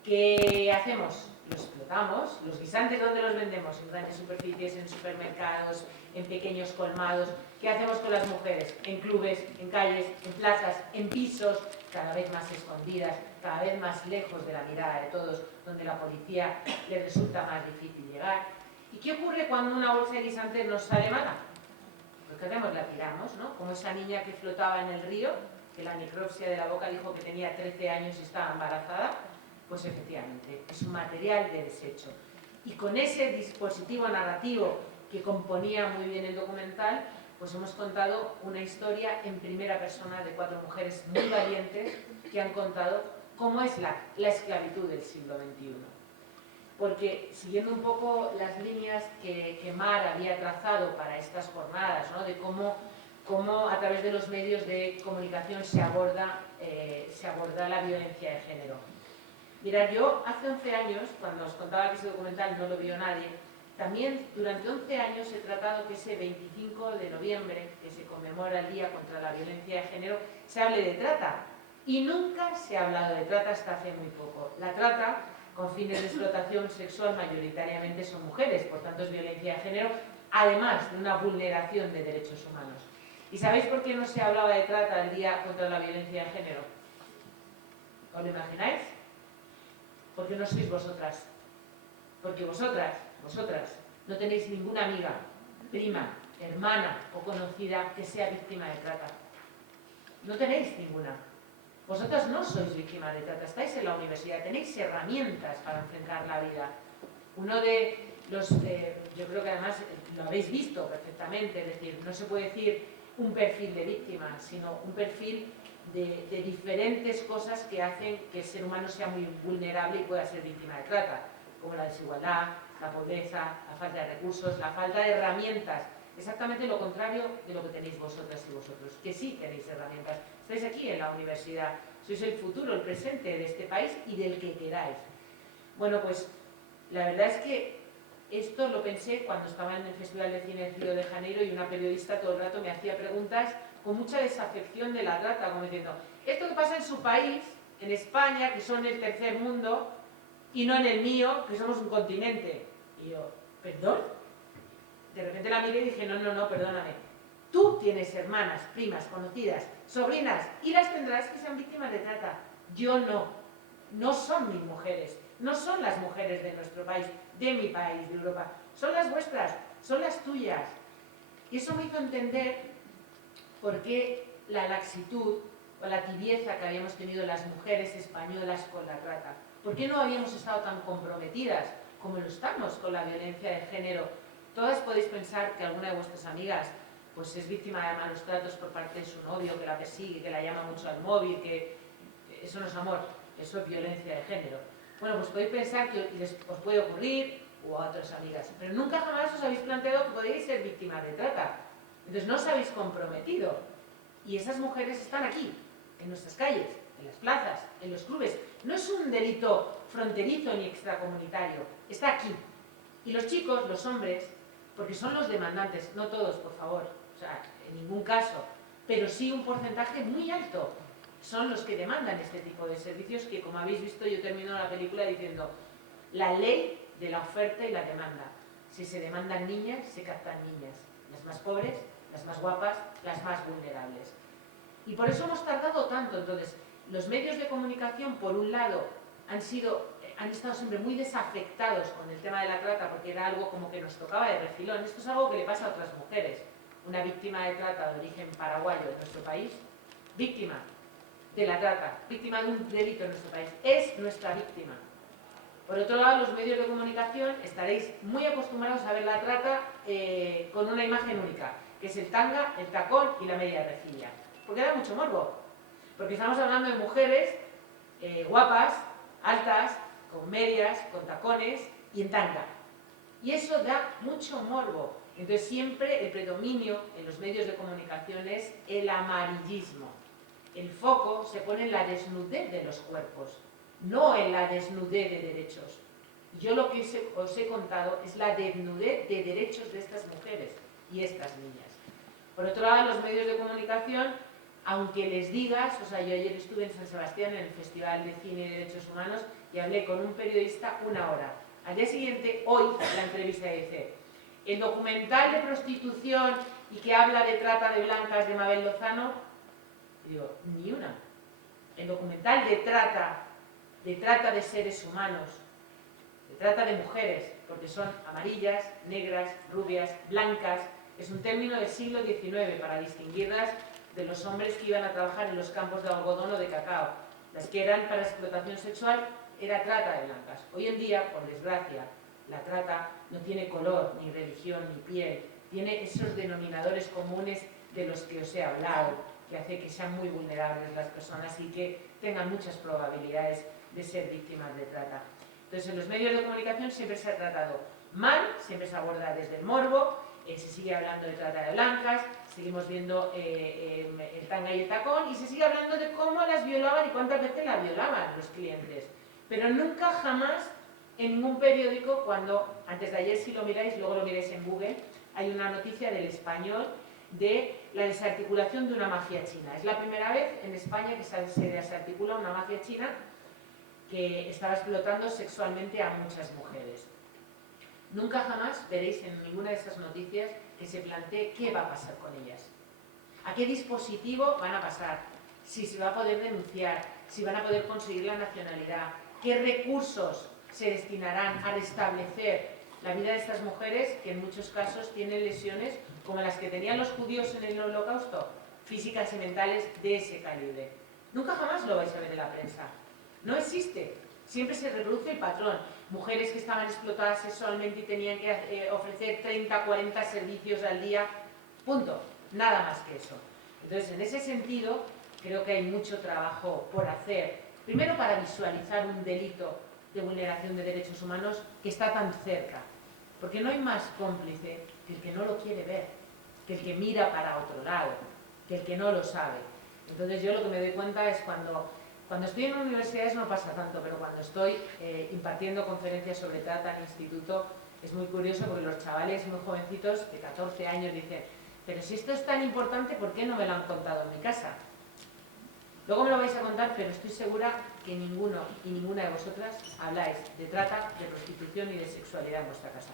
¿Qué hacemos? Los explotamos. Los guisantes, ¿dónde los vendemos? En grandes superficies, en supermercados, en pequeños colmados. ¿Qué hacemos con las mujeres? En clubes, en calles, en plazas, en pisos, cada vez más escondidas, cada vez más lejos de la mirada de todos, donde la policía les resulta más difícil llegar. ¿Y qué ocurre cuando una bolsa de guisantes nos sale mala? Pues ¿qué hacemos? La tiramos, ¿no? Como esa niña que flotaba en el río, que la necropsia de la boca dijo que tenía 13 años y estaba embarazada. Pues efectivamente, es un material de desecho. Y con ese dispositivo narrativo que componía muy bien el documental, pues hemos contado una historia en primera persona de 4 mujeres muy valientes que han contado cómo es la esclavitud del siglo XXI. Porque siguiendo un poco las líneas que Mar había trazado para estas jornadas, ¿no? De cómo a través de los medios de comunicación se aborda la violencia de género. Mirad, yo hace 11 años, cuando os contaba que ese documental no lo vio nadie, también durante 11 años he tratado que ese 25 de noviembre, que se conmemora el Día contra la Violencia de Género, se hable de trata. Y nunca se ha hablado de trata hasta hace muy poco. La trata, con fines de explotación sexual, mayoritariamente son mujeres, por tanto es violencia de género, además de una vulneración de derechos humanos. ¿Y sabéis por qué no se hablaba de trata el Día contra la Violencia de Género? ¿Os lo imagináis? Porque no sois vosotras. Porque vosotras, no tenéis ninguna amiga, prima, hermana o conocida que sea víctima de trata. No tenéis ninguna. Vosotras no sois víctimas de trata, estáis en la universidad, tenéis herramientas para enfrentar la vida. Uno de los, yo creo que además lo habéis visto perfectamente, es decir, no se puede decir un perfil de víctima, sino un perfil de diferentes cosas que hacen que el ser humano sea muy vulnerable y pueda ser víctima de trata, como la desigualdad, la pobreza, la falta de recursos, la falta de herramientas. Exactamente lo contrario de lo que tenéis vosotras y vosotros, que sí tenéis herramientas. Estáis aquí en la universidad, sois el futuro, el presente de este país y del que queráis. Bueno, pues la verdad es que esto lo pensé cuando estaba en el Festival de Cine de Río de Janeiro y una periodista todo el rato me hacía preguntas con mucha desafección de la trata, como diciendo, esto que pasa en su país, en España, que son el tercer mundo, y no en el mío, que somos un continente. Y yo, ¿perdón? De repente la miré y dije, no, perdóname. Tú tienes hermanas, primas, conocidas, sobrinas, y las tendrás que sean víctimas de trata. Yo no. No son mis mujeres. No son las mujeres de nuestro país, de mi país, de Europa. Son las vuestras, son las tuyas. Y eso me hizo entender por qué la laxitud o la tibieza que habíamos tenido las mujeres españolas con la trata. ¿Por qué no habíamos estado tan comprometidas como lo estamos con la violencia de género? Todas podéis pensar que alguna de vuestras amigas pues es víctima de malos tratos por parte de su novio, que la persigue, que la llama mucho al móvil, que eso no es amor, eso es violencia de género. Bueno, pues podéis pensar que os puede ocurrir o a otras amigas, pero nunca jamás os habéis planteado que podéis ser víctimas de trata. Entonces no os habéis comprometido. Y esas mujeres están aquí, en nuestras calles, en las plazas, en los clubes. No es un delito fronterizo ni extracomunitario, está aquí. Y los chicos, los hombres, porque son los demandantes, no todos, por favor, o sea, en ningún caso, pero sí un porcentaje muy alto, son los que demandan este tipo de servicios que, como habéis visto, yo termino la película diciendo la ley de la oferta y la demanda. Si se demandan niñas, se captan niñas, las más pobres, las más guapas, las más vulnerables. Y por eso hemos tardado tanto. Entonces, los medios de comunicación, por un lado, han estado siempre muy desafectados con el tema de la trata porque era algo como que nos tocaba de refilón. Esto es algo que le pasa a otras mujeres. Una víctima de trata de origen paraguayo en nuestro país, víctima de la trata, víctima de un delito en nuestro país, es nuestra víctima. Por otro lado, los medios de comunicación estaréis muy acostumbrados a ver la trata con una imagen única, que es el tanga, el tacón y la media rejilla. Porque da mucho morbo. Porque estamos hablando de mujeres guapas, altas, con medias, con tacones y en tanga. Y eso da mucho morbo. Entonces siempre el predominio en los medios de comunicación es el amarillismo. El foco se pone en la desnudez de los cuerpos, no en la desnudez de derechos. Yo lo que os he contado es la desnudez de derechos de estas mujeres y estas niñas. Por otro lado, los medios de comunicación, aunque les digas, o sea, yo ayer estuve en San Sebastián en el Festival de Cine y Derechos Humanos y hablé con un periodista 1 hora. Al día siguiente, hoy, la entrevista dice, el documental de prostitución y que habla de trata de blancas de Mabel Lozano, y digo, ni una. El documental de trata de seres humanos, de trata de mujeres, porque son amarillas, negras, rubias, blancas, es un término del siglo XIX para distinguirlas de los hombres que iban a trabajar en los campos de algodón o de cacao. Las que eran para explotación sexual era trata de blancas. Hoy en día, por desgracia, la trata no tiene color, ni religión, ni piel, tiene esos denominadores comunes de los que os he hablado, que hace que sean muy vulnerables las personas y que tengan muchas probabilidades de ser víctimas de trata. Entonces, en los medios de comunicación siempre se ha tratado mal, siempre se aborda desde el morbo, se sigue hablando de trata de blancas, seguimos viendo el tanga y el tacón, y se sigue hablando de cómo las violaban y cuántas veces las violaban los clientes. Pero nunca jamás en ningún periódico, cuando, antes de ayer si lo miráis, luego lo miráis en Google, hay una noticia del Español de la desarticulación de una mafia china. Es la primera vez en España que se desarticula una mafia china que estaba explotando sexualmente a muchas mujeres. Nunca jamás veréis en ninguna de esas noticias que se plantee qué va a pasar con ellas. ¿A qué dispositivo van a pasar? Si se va a poder denunciar, si van a poder conseguir la nacionalidad, qué recursos se destinarán a restablecer la vida de estas mujeres que en muchos casos tienen lesiones como las que tenían los judíos en el Holocausto, físicas y mentales de ese calibre. Nunca jamás lo vais a ver en la prensa. No existe. Siempre se reproduce el patrón. Mujeres que estaban explotadas sexualmente y tenían que ofrecer 30, 40 servicios al día. Punto. Nada más que eso. Entonces, en ese sentido, creo que hay mucho trabajo por hacer. Primero, para visualizar un delito de vulneración de derechos humanos que está tan cerca. Porque no hay más cómplice que el que no lo quiere ver, que el que mira para otro lado, que el que no lo sabe. Entonces, yo lo que me doy cuenta es cuando estoy en universidades no pasa tanto, pero cuando estoy impartiendo conferencias sobre trata en instituto, es muy curioso porque los chavales muy jovencitos de 14 años dicen, pero si esto es tan importante, ¿por qué no me lo han contado en mi casa? Luego me lo vais a contar, pero estoy segura que ninguno y ninguna de vosotras habláis de trata, de prostitución y de sexualidad en vuestra casa.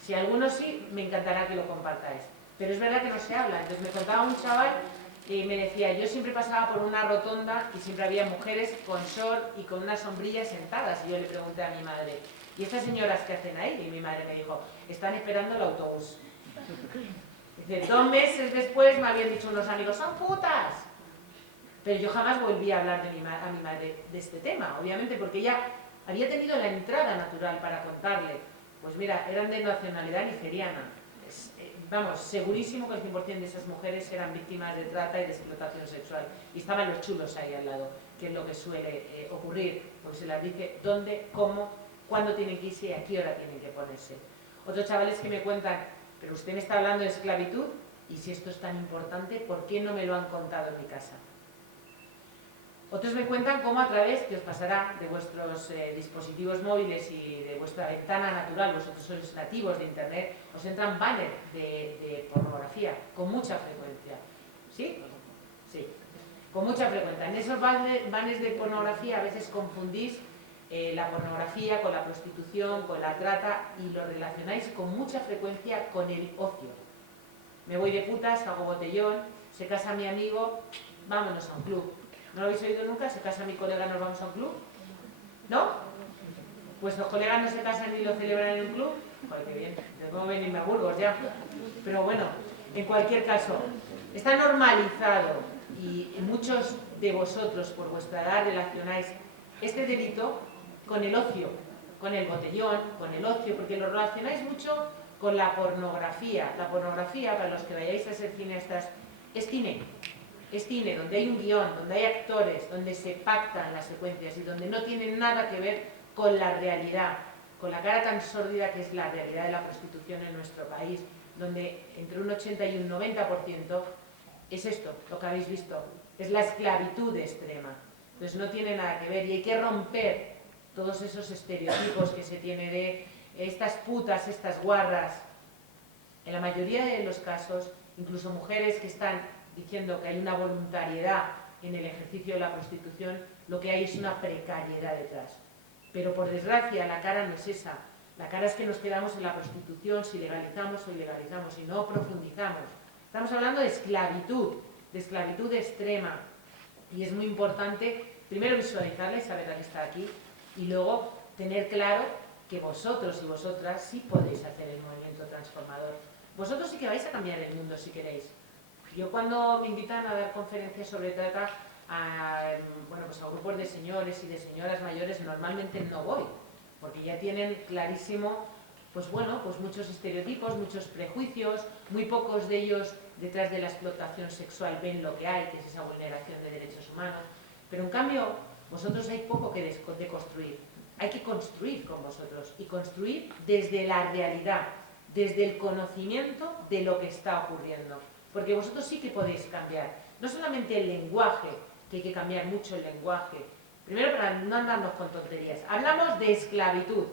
Si algunos sí, me encantará que lo compartáis. Pero es verdad que no se habla. Entonces me contaba un chaval y me decía, yo siempre pasaba por una rotonda y siempre había mujeres con short y con una sombrilla sentadas. Y yo le pregunté a mi madre, ¿y estas señoras qué hacen ahí? Y mi madre me dijo, están esperando el autobús. Dice, 2 meses después me habían dicho unos amigos, ¡son putas! Pero yo jamás volví a hablar a mi madre de este tema, obviamente, porque ella había tenido la entrada natural para contarle. Pues mira, eran de nacionalidad nigeriana. Vamos, segurísimo que el 100% de esas mujeres eran víctimas de trata y de explotación sexual. Y estaban los chulos ahí al lado, que es lo que suele ocurrir, porque se les dice dónde, cómo, cuándo tienen que irse y a qué hora tienen que ponerse. Otros chavales que me cuentan, pero usted me está hablando de esclavitud, y si esto es tan importante, ¿por qué no me lo han contado en mi casa? Otros me cuentan cómo a través, que os pasará, de vuestros dispositivos móviles y de vuestra ventana natural, vosotros sois nativos de internet, os entran banners de pornografía con mucha frecuencia. ¿Sí? Sí. Con mucha frecuencia. En esos banners de pornografía a veces confundís la pornografía con la prostitución, con la trata, y lo relacionáis con mucha frecuencia con el ocio. Me voy de putas, hago botellón, se casa mi amigo, vámonos a un club. ¿No lo habéis oído nunca? ¿Se casa mi colega, nos vamos a un club? ¿No? Pues los colegas no se casan ni lo celebran en un club. Joder, qué bien, tengo que venirme a Burgos ya. Pero bueno, en cualquier caso, está normalizado y muchos de vosotros por vuestra edad relacionáis este delito con el ocio, con el botellón, con el ocio, porque lo relacionáis mucho con la pornografía. La pornografía, para los que vayáis a ser cineastas, es cine. Es cine, donde hay un guión, donde hay actores, donde se pactan las secuencias y donde no tiene nada que ver con la realidad, con la cara tan sórdida que es la realidad de la prostitución en nuestro país, donde entre un 80 y un 90% es esto, lo que habéis visto, es la esclavitud extrema. Entonces no tiene nada que ver y hay que romper todos esos estereotipos que se tiene de estas putas, estas guarras. En la mayoría de los casos, incluso mujeres que están diciendo que hay una voluntariedad en el ejercicio de la prostitución, lo que hay es una precariedad detrás. Pero por desgracia la cara no es esa. La cara es que nos quedamos en la prostitución si legalizamos o ilegalizamos y no profundizamos. Estamos hablando de esclavitud extrema. Y es muy importante primero visualizarla y saber que está aquí, y luego tener claro que vosotros y vosotras sí podéis hacer el movimiento transformador. Vosotros sí que vais a cambiar el mundo si queréis. Yo cuando me invitan a dar conferencias sobre trata a grupos de señores y de señoras mayores, normalmente no voy, porque ya tienen clarísimo pues muchos estereotipos, muchos prejuicios, muy pocos de ellos detrás de la explotación sexual ven lo que hay, que es esa vulneración de derechos humanos. Pero en cambio, vosotros hay poco que deconstruir. Hay que construir con vosotros y construir desde la realidad, desde el conocimiento de lo que está ocurriendo. Porque vosotros sí que podéis cambiar. No solamente el lenguaje, que hay que cambiar mucho el lenguaje. Primero, para no andarnos con tonterías. Hablamos de esclavitud.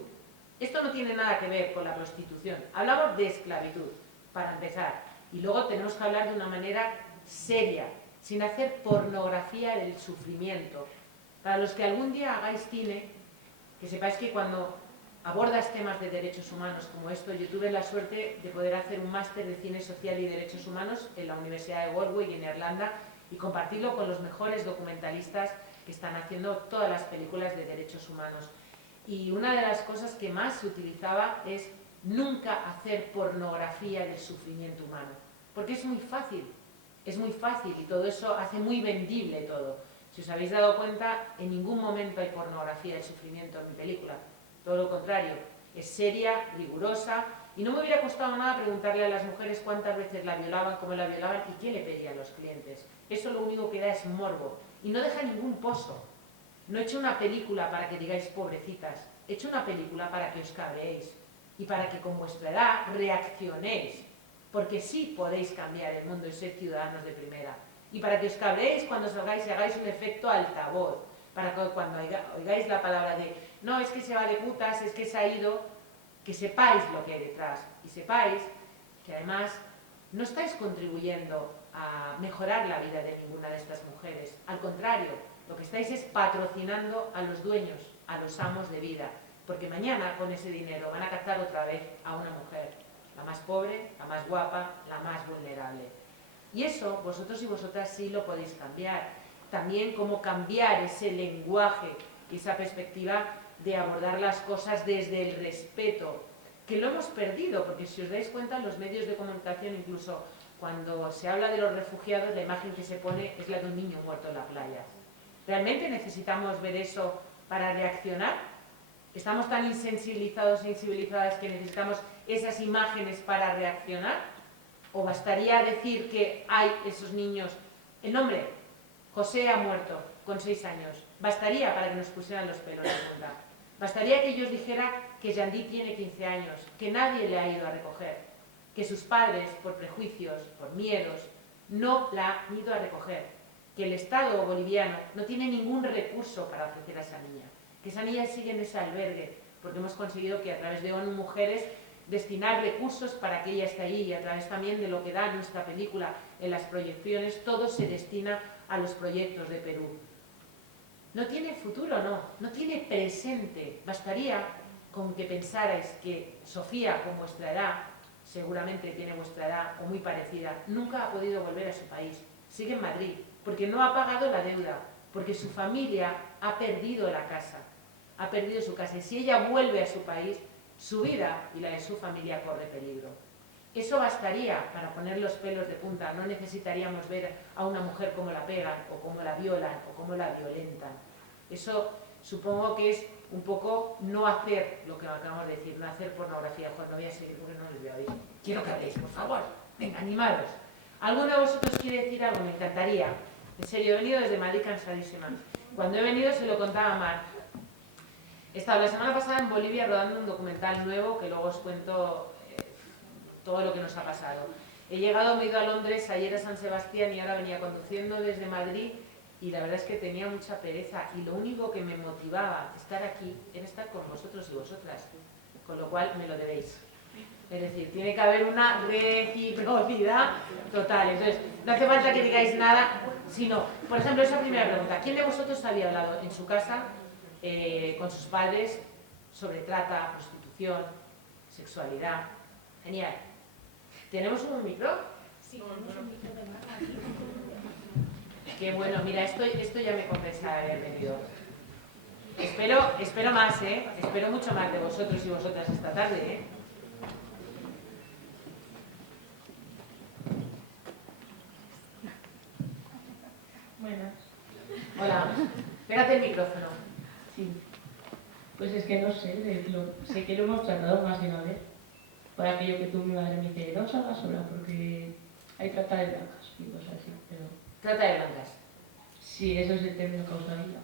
Esto no tiene nada que ver con la prostitución. Hablamos de esclavitud, para empezar. Y luego tenemos que hablar de una manera seria, sin hacer pornografía del sufrimiento. Para los que algún día hagáis cine, que sepáis que cuando abordas temas de derechos humanos como esto, yo tuve la suerte de poder hacer un máster de cine social y derechos humanos en la Universidad de Galway en Irlanda y compartirlo con los mejores documentalistas que están haciendo todas las películas de derechos humanos. Y una de las cosas que más se utilizaba es nunca hacer pornografía del sufrimiento humano, porque es muy fácil y todo eso hace muy vendible todo. Si os habéis dado cuenta, en ningún momento hay pornografía del sufrimiento en mi película, todo lo contrario, es seria, rigurosa, y no me hubiera costado nada preguntarle a las mujeres cuántas veces la violaban, cómo la violaban y quién le pedía a los clientes. Eso lo único que da es morbo y no deja ningún pozo. No he hecho una película para que digáis pobrecitas, he hecho una película para que os cabreéis y para que con vuestra edad reaccionéis, porque sí podéis cambiar el mundo y ser ciudadanos de primera, y para que os cabreéis cuando salgáis y hagáis un efecto altavoz, para que cuando oigáis la palabra de no, es que se va de putas, es que se ha ido, que sepáis lo que hay detrás y sepáis que además no estáis contribuyendo a mejorar la vida de ninguna de estas mujeres. Al contrario, lo que estáis es patrocinando a los dueños, a los amos de vida, porque mañana con ese dinero van a captar otra vez a una mujer, la más pobre, la más guapa, la más vulnerable. Y eso vosotros y vosotras sí lo podéis cambiar. También cómo cambiar ese lenguaje y esa perspectiva de abordar las cosas desde el respeto, que lo hemos perdido, porque si os dais cuenta, los medios de comunicación, incluso cuando se habla de los refugiados, la imagen que se pone es la de un niño muerto en la playa. ¿Realmente necesitamos ver eso para reaccionar? ¿Estamos tan insensibilizados e incivilizadas que necesitamos esas imágenes para reaccionar? ¿O bastaría decir que hay esos niños? El nombre, José ha muerto con 6 años. Bastaría para que nos pusieran los pelos de punta. Bastaría que ellos dijeran que Yandí tiene 15 años, que nadie le ha ido a recoger, que sus padres, por prejuicios, por miedos, no la han ido a recoger, que el Estado boliviano no tiene ningún recurso para ofrecer a esa niña, que esa niña sigue en ese albergue, porque hemos conseguido que a través de ONU Mujeres destinar recursos para que ella esté allí, y a través también de lo que da nuestra película en las proyecciones, todo se destina a los proyectos de Perú. No tiene futuro, no tiene presente. Bastaría con que pensarais que Sofía, con vuestra edad, seguramente tiene vuestra edad o muy parecida, nunca ha podido volver a su país, sigue en Madrid, porque no ha pagado la deuda, porque su familia ha perdido la casa, ha perdido su casa, y si ella vuelve a su país, su vida y la de su familia corre peligro. Eso bastaría para poner los pelos de punta. No necesitaríamos ver a una mujer cómo la pegan, o cómo la violan, o cómo la violentan. Eso supongo que es un poco no hacer lo que acabamos de decir, no hacer pornografía. Joder, no voy a seguir porque no les voy a oír. Quiero que habléis, por favor. Venga, animaros. ¿Alguno de vosotros quiere decir algo? Me encantaría. En serio, he venido desde Madrid cansadísima. Cuando he venido se lo contaba a Mar. He estado la semana pasada en Bolivia rodando un documental nuevo que luego os cuento todo lo que nos ha pasado. He llegado, me he ido a Londres, ayer a San Sebastián y ahora venía conduciendo desde Madrid y la verdad es que tenía mucha pereza y lo único que me motivaba estar aquí era estar con vosotros y vosotras, con lo cual me lo debéis. Es decir, tiene que haber una reciprocidad total. Entonces, no hace falta que digáis nada, sino, por ejemplo, esa primera pregunta. ¿Quién de vosotros había hablado en su casa con sus padres sobre trata, prostitución, sexualidad? Genial. ¿Tenemos un micro? Sí, tenemos un micro de marca aquí. Qué bueno, mira, esto ya me compensa haber venido. Espero más, ¿eh? Espero mucho más de vosotros y vosotras esta tarde, ¿eh? Buenas. Hola. Pégate el micrófono. Sí. Pues es que no sé decirlo. Sé que lo hemos tratado más de una vez. Por aquello que tú, mi madre, me dice, no salgas sola porque hay trata de blancas y cosas así, pero... Trata de blancas. Sí, eso es el término causalidad.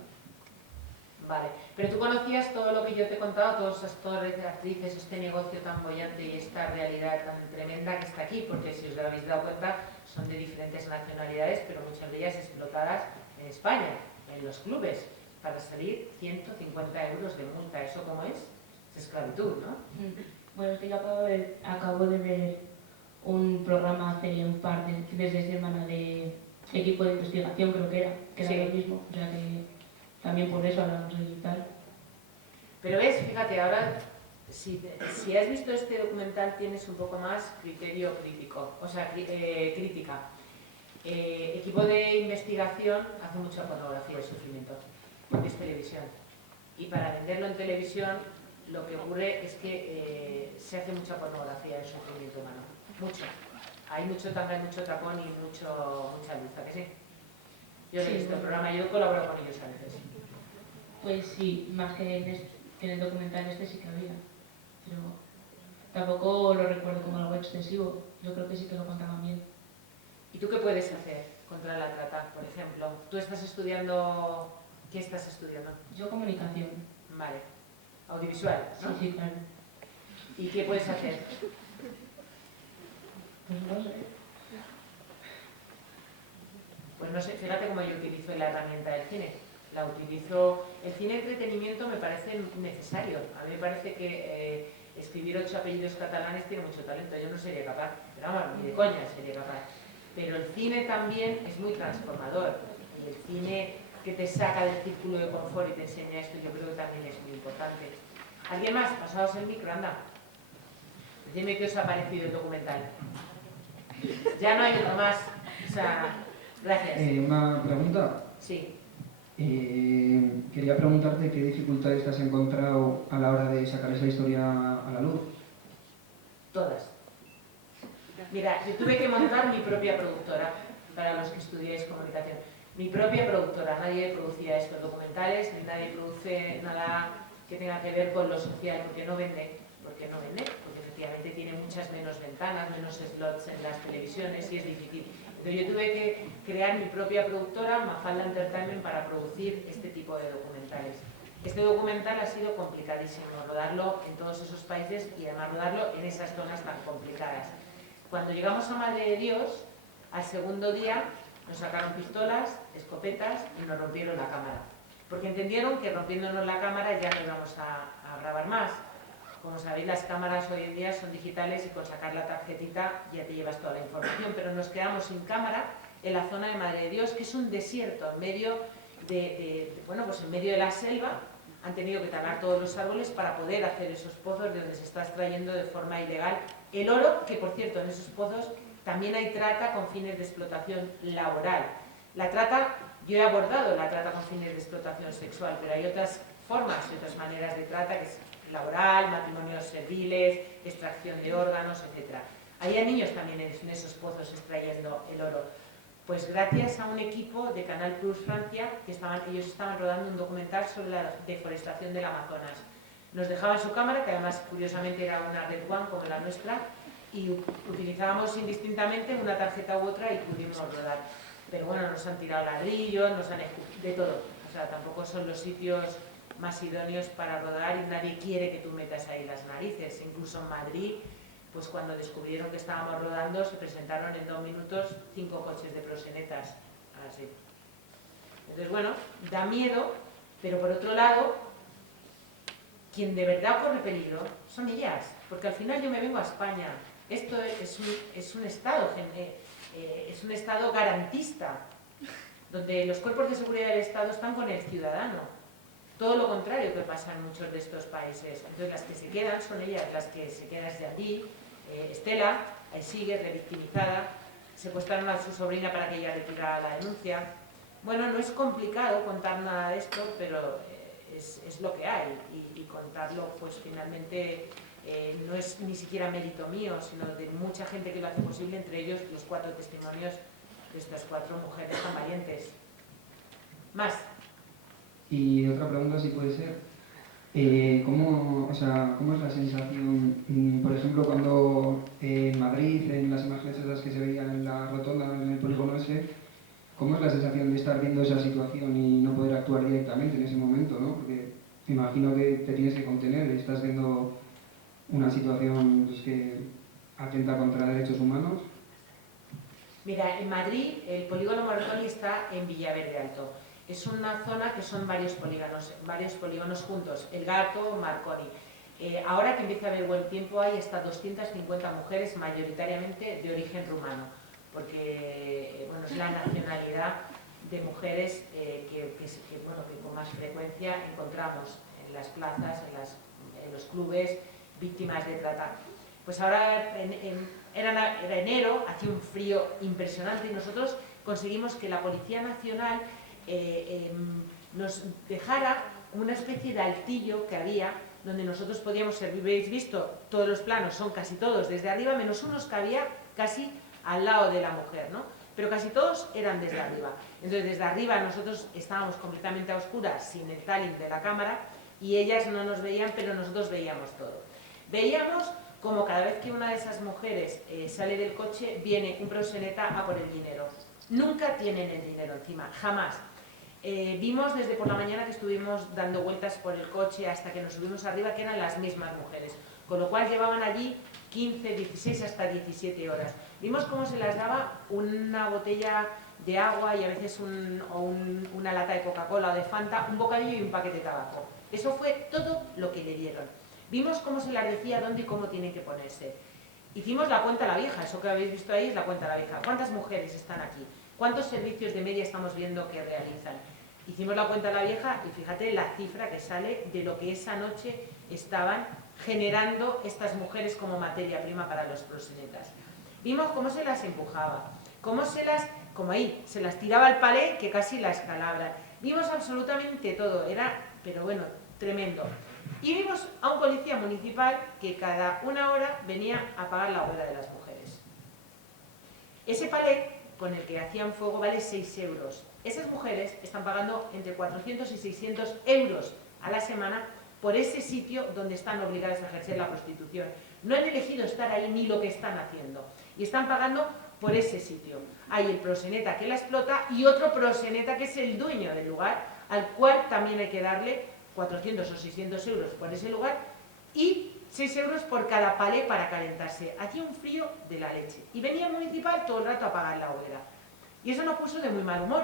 Vale. Pero tú conocías todo lo que yo te he contado, todas esas torres de actrices, este negocio tan bollante y esta realidad tan tremenda que está aquí, porque si os habéis dado cuenta, son de diferentes nacionalidades, pero muchas de ellas explotadas en España, en los clubes, para salir 150 euros de multa. ¿Eso cómo es? Es esclavitud, ¿no? Bueno, es que yo acabo de ver un programa hace un par de fines de semana de equipo de investigación, creo que era Sí. lo mismo, o sea que también por eso hablamos de tal. Pero ves, fíjate, ahora, si has visto este documental, tienes un poco más criterio crítico, o sea, crítica. Equipo de investigación hace mucha pornografía de sufrimiento, porque es televisión. Y para venderlo en televisión, lo que ocurre es que se hace mucha pornografía del sufrimiento humano. Mucho. Hay mucho tanga, mucho tapón y mucha luz, ¿a que sí? Yo he visto el programa, yo colaboro con ellos a veces. Pues sí, más que en el documental este sí que había, pero tampoco lo recuerdo como algo excesivo. Yo creo que sí que lo contaban bien. ¿Y tú qué puedes hacer contra la trata, por ejemplo? ¿Tú estás estudiando... ¿Qué estás estudiando? Yo comunicación. Vale. Audiovisual, ¿no? Sí, sí, claro. ¿Y qué puedes hacer? Pues no sé. Pues no sé, fíjate cómo yo utilizo la herramienta del cine. la utilizo. El cine de entretenimiento me parece necesario. A mí me parece que escribir 8 apellidos catalanes tiene mucho talento. Yo no sería capaz, pero vamos, ni de coña sería capaz. Pero el cine también es muy transformador. Y el cine que te saca del círculo de confort y te enseña esto, yo creo que también es muy importante. ¿Alguien más? Pasaos el micro, anda. Dime qué os ha parecido el documental. Ya no hay uno más. O sea, gracias. Una pregunta. Sí. Quería preguntarte qué dificultades te has encontrado a la hora de sacar esa historia a la luz. Todas. Mira, yo tuve que montar mi propia productora, para los que estudiáis comunicación. Mi propia productora, nadie producía estos documentales, ni nadie produce nada que tenga que ver con lo social, porque no vende, porque efectivamente tiene muchas menos ventanas, menos slots en las televisiones y es difícil. Entonces yo tuve que crear mi propia productora, Mafalda Entertainment, para producir este tipo de documentales. Este documental ha sido complicadísimo, rodarlo en todos esos países y además rodarlo en esas zonas tan complicadas. Cuando llegamos a Madre de Dios, al segundo día nos sacaron pistolas, escopetas y nos rompieron la cámara. Porque entendieron que rompiéndonos la cámara ya no íbamos a grabar más. Como sabéis, las cámaras hoy en día son digitales y con sacar la tarjetita ya te llevas toda la información, pero nos quedamos sin cámara en la zona de Madre de Dios, que es un desierto en medio pues en medio de la selva. Han tenido que talar todos los árboles para poder hacer esos pozos de donde se está extrayendo de forma ilegal el oro, que por cierto en esos pozos también hay trata con fines de explotación laboral. La trata, yo he abordado la trata con fines de explotación sexual, pero hay otras formas y otras maneras de trata, que es laboral, matrimonios serviles, extracción de órganos, etc. Había niños también en esos pozos extrayendo el oro. Pues gracias a un equipo de Canal Plus Francia, que ellos estaban rodando un documental sobre la deforestación del Amazonas. Nos dejaban su cámara, que además curiosamente era una Red One como la nuestra, y utilizábamos indistintamente una tarjeta u otra y pudimos rodar. Pero bueno, nos han tirado ladrillos, nos han de todo. O sea, tampoco son los sitios más idóneos para rodar y nadie quiere que tú metas ahí las narices. Incluso en Madrid, pues cuando descubrieron que estábamos rodando, se presentaron en 2 minutos 5 coches de proxenetas. Así. Entonces, bueno, da miedo, pero por otro lado, quien de verdad corre peligro son ellas, porque al final yo me vengo a España. Esto es un Estado garantista, donde los cuerpos de seguridad del Estado están con el ciudadano. Todo lo contrario que pasa en muchos de estos países. Entonces las que se quedan son ellas, las que se quedan desde allí. Estela, ahí sigue, revictimizada. Secuestraron a su sobrina para que ella retirara la denuncia. Bueno, no es complicado contar nada de esto, pero es lo que hay. Y contarlo, pues finalmente no es ni siquiera mérito mío, sino de mucha gente que lo hace posible, entre ellos los 4 testimonios de estas 4 mujeres tan valientes. Más. Y otra pregunta, si puede ser, ¿cómo es la sensación, por ejemplo, cuando en Madrid, en las imágenes esas que se veían en la rotonda, en el polígono ese, cómo es la sensación de estar viendo esa situación y no poder actuar directamente en ese momento, ¿no? Porque me imagino que te tienes que contener, estás viendo una situación pues, que atenta contra derechos humanos. Mira, en Madrid el polígono Marconi está en Villaverde Alto. Es una zona que son varios polígonos juntos, El Gato, Marconi. Ahora que empieza a haber buen tiempo hay hasta 250 mujeres, mayoritariamente de origen rumano, porque bueno, es la nacionalidad de mujeres que con más frecuencia encontramos en las plazas, en los clubes, víctimas de trata. Pues ahora era enero, hacía un frío impresionante y nosotros conseguimos que la Policía Nacional nos dejara una especie de altillo que había donde nosotros podíamos ser. Habéis visto, todos los planos son casi todos desde arriba, menos unos que había casi al lado de la mujer, ¿no? Pero casi todos eran desde arriba. Entonces desde arriba nosotros estábamos completamente a oscuras, sin el taling de la cámara, y ellas no nos veían, pero nosotros veíamos todo. Veíamos como cada vez que una de esas mujeres sale del coche, viene un proxeneta a por el dinero. Nunca tienen el dinero encima, jamás. Vimos desde por la mañana que estuvimos dando vueltas por el coche hasta que nos subimos arriba que eran las mismas mujeres, con lo cual llevaban allí 15, 16 hasta 17 horas. Vimos cómo se las daba una botella de agua y a veces una lata de Coca-Cola o de Fanta, un bocadillo y un paquete de tabaco. Eso fue todo lo que le dieron. Vimos cómo se les decía dónde y cómo tienen que ponerse. Hicimos la cuenta a la vieja, eso que habéis visto ahí es la cuenta a la vieja. ¿Cuántas mujeres están aquí? ¿Cuántos servicios de media estamos viendo que realizan? Hicimos la cuenta a la vieja y fíjate la cifra que sale de lo que esa noche estaban generando estas mujeres como materia prima para los proxenetas. Vimos cómo se las empujaba, como ahí, se las tiraba al palé que casi la escalabran. Vimos absolutamente todo, pero bueno, tremendo. Y vimos a un policía municipal que cada una hora venía a apagar la huelga de las mujeres. Ese palé con el que hacían fuego vale 6 euros. Esas mujeres están pagando entre 400 y 600 euros a la semana por ese sitio donde están obligadas a ejercer la prostitución. No han elegido estar ahí ni lo que están haciendo. Y están pagando por ese sitio. Hay el proxeneta que la explota y otro proxeneta que es el dueño del lugar, al cual también hay que darle 400 o 600 euros por ese lugar y 6 euros por cada palé para calentarse. Hacía un frío de la leche. Y venía el municipal todo el rato a apagar la hoguera. Y eso nos puso de muy mal humor.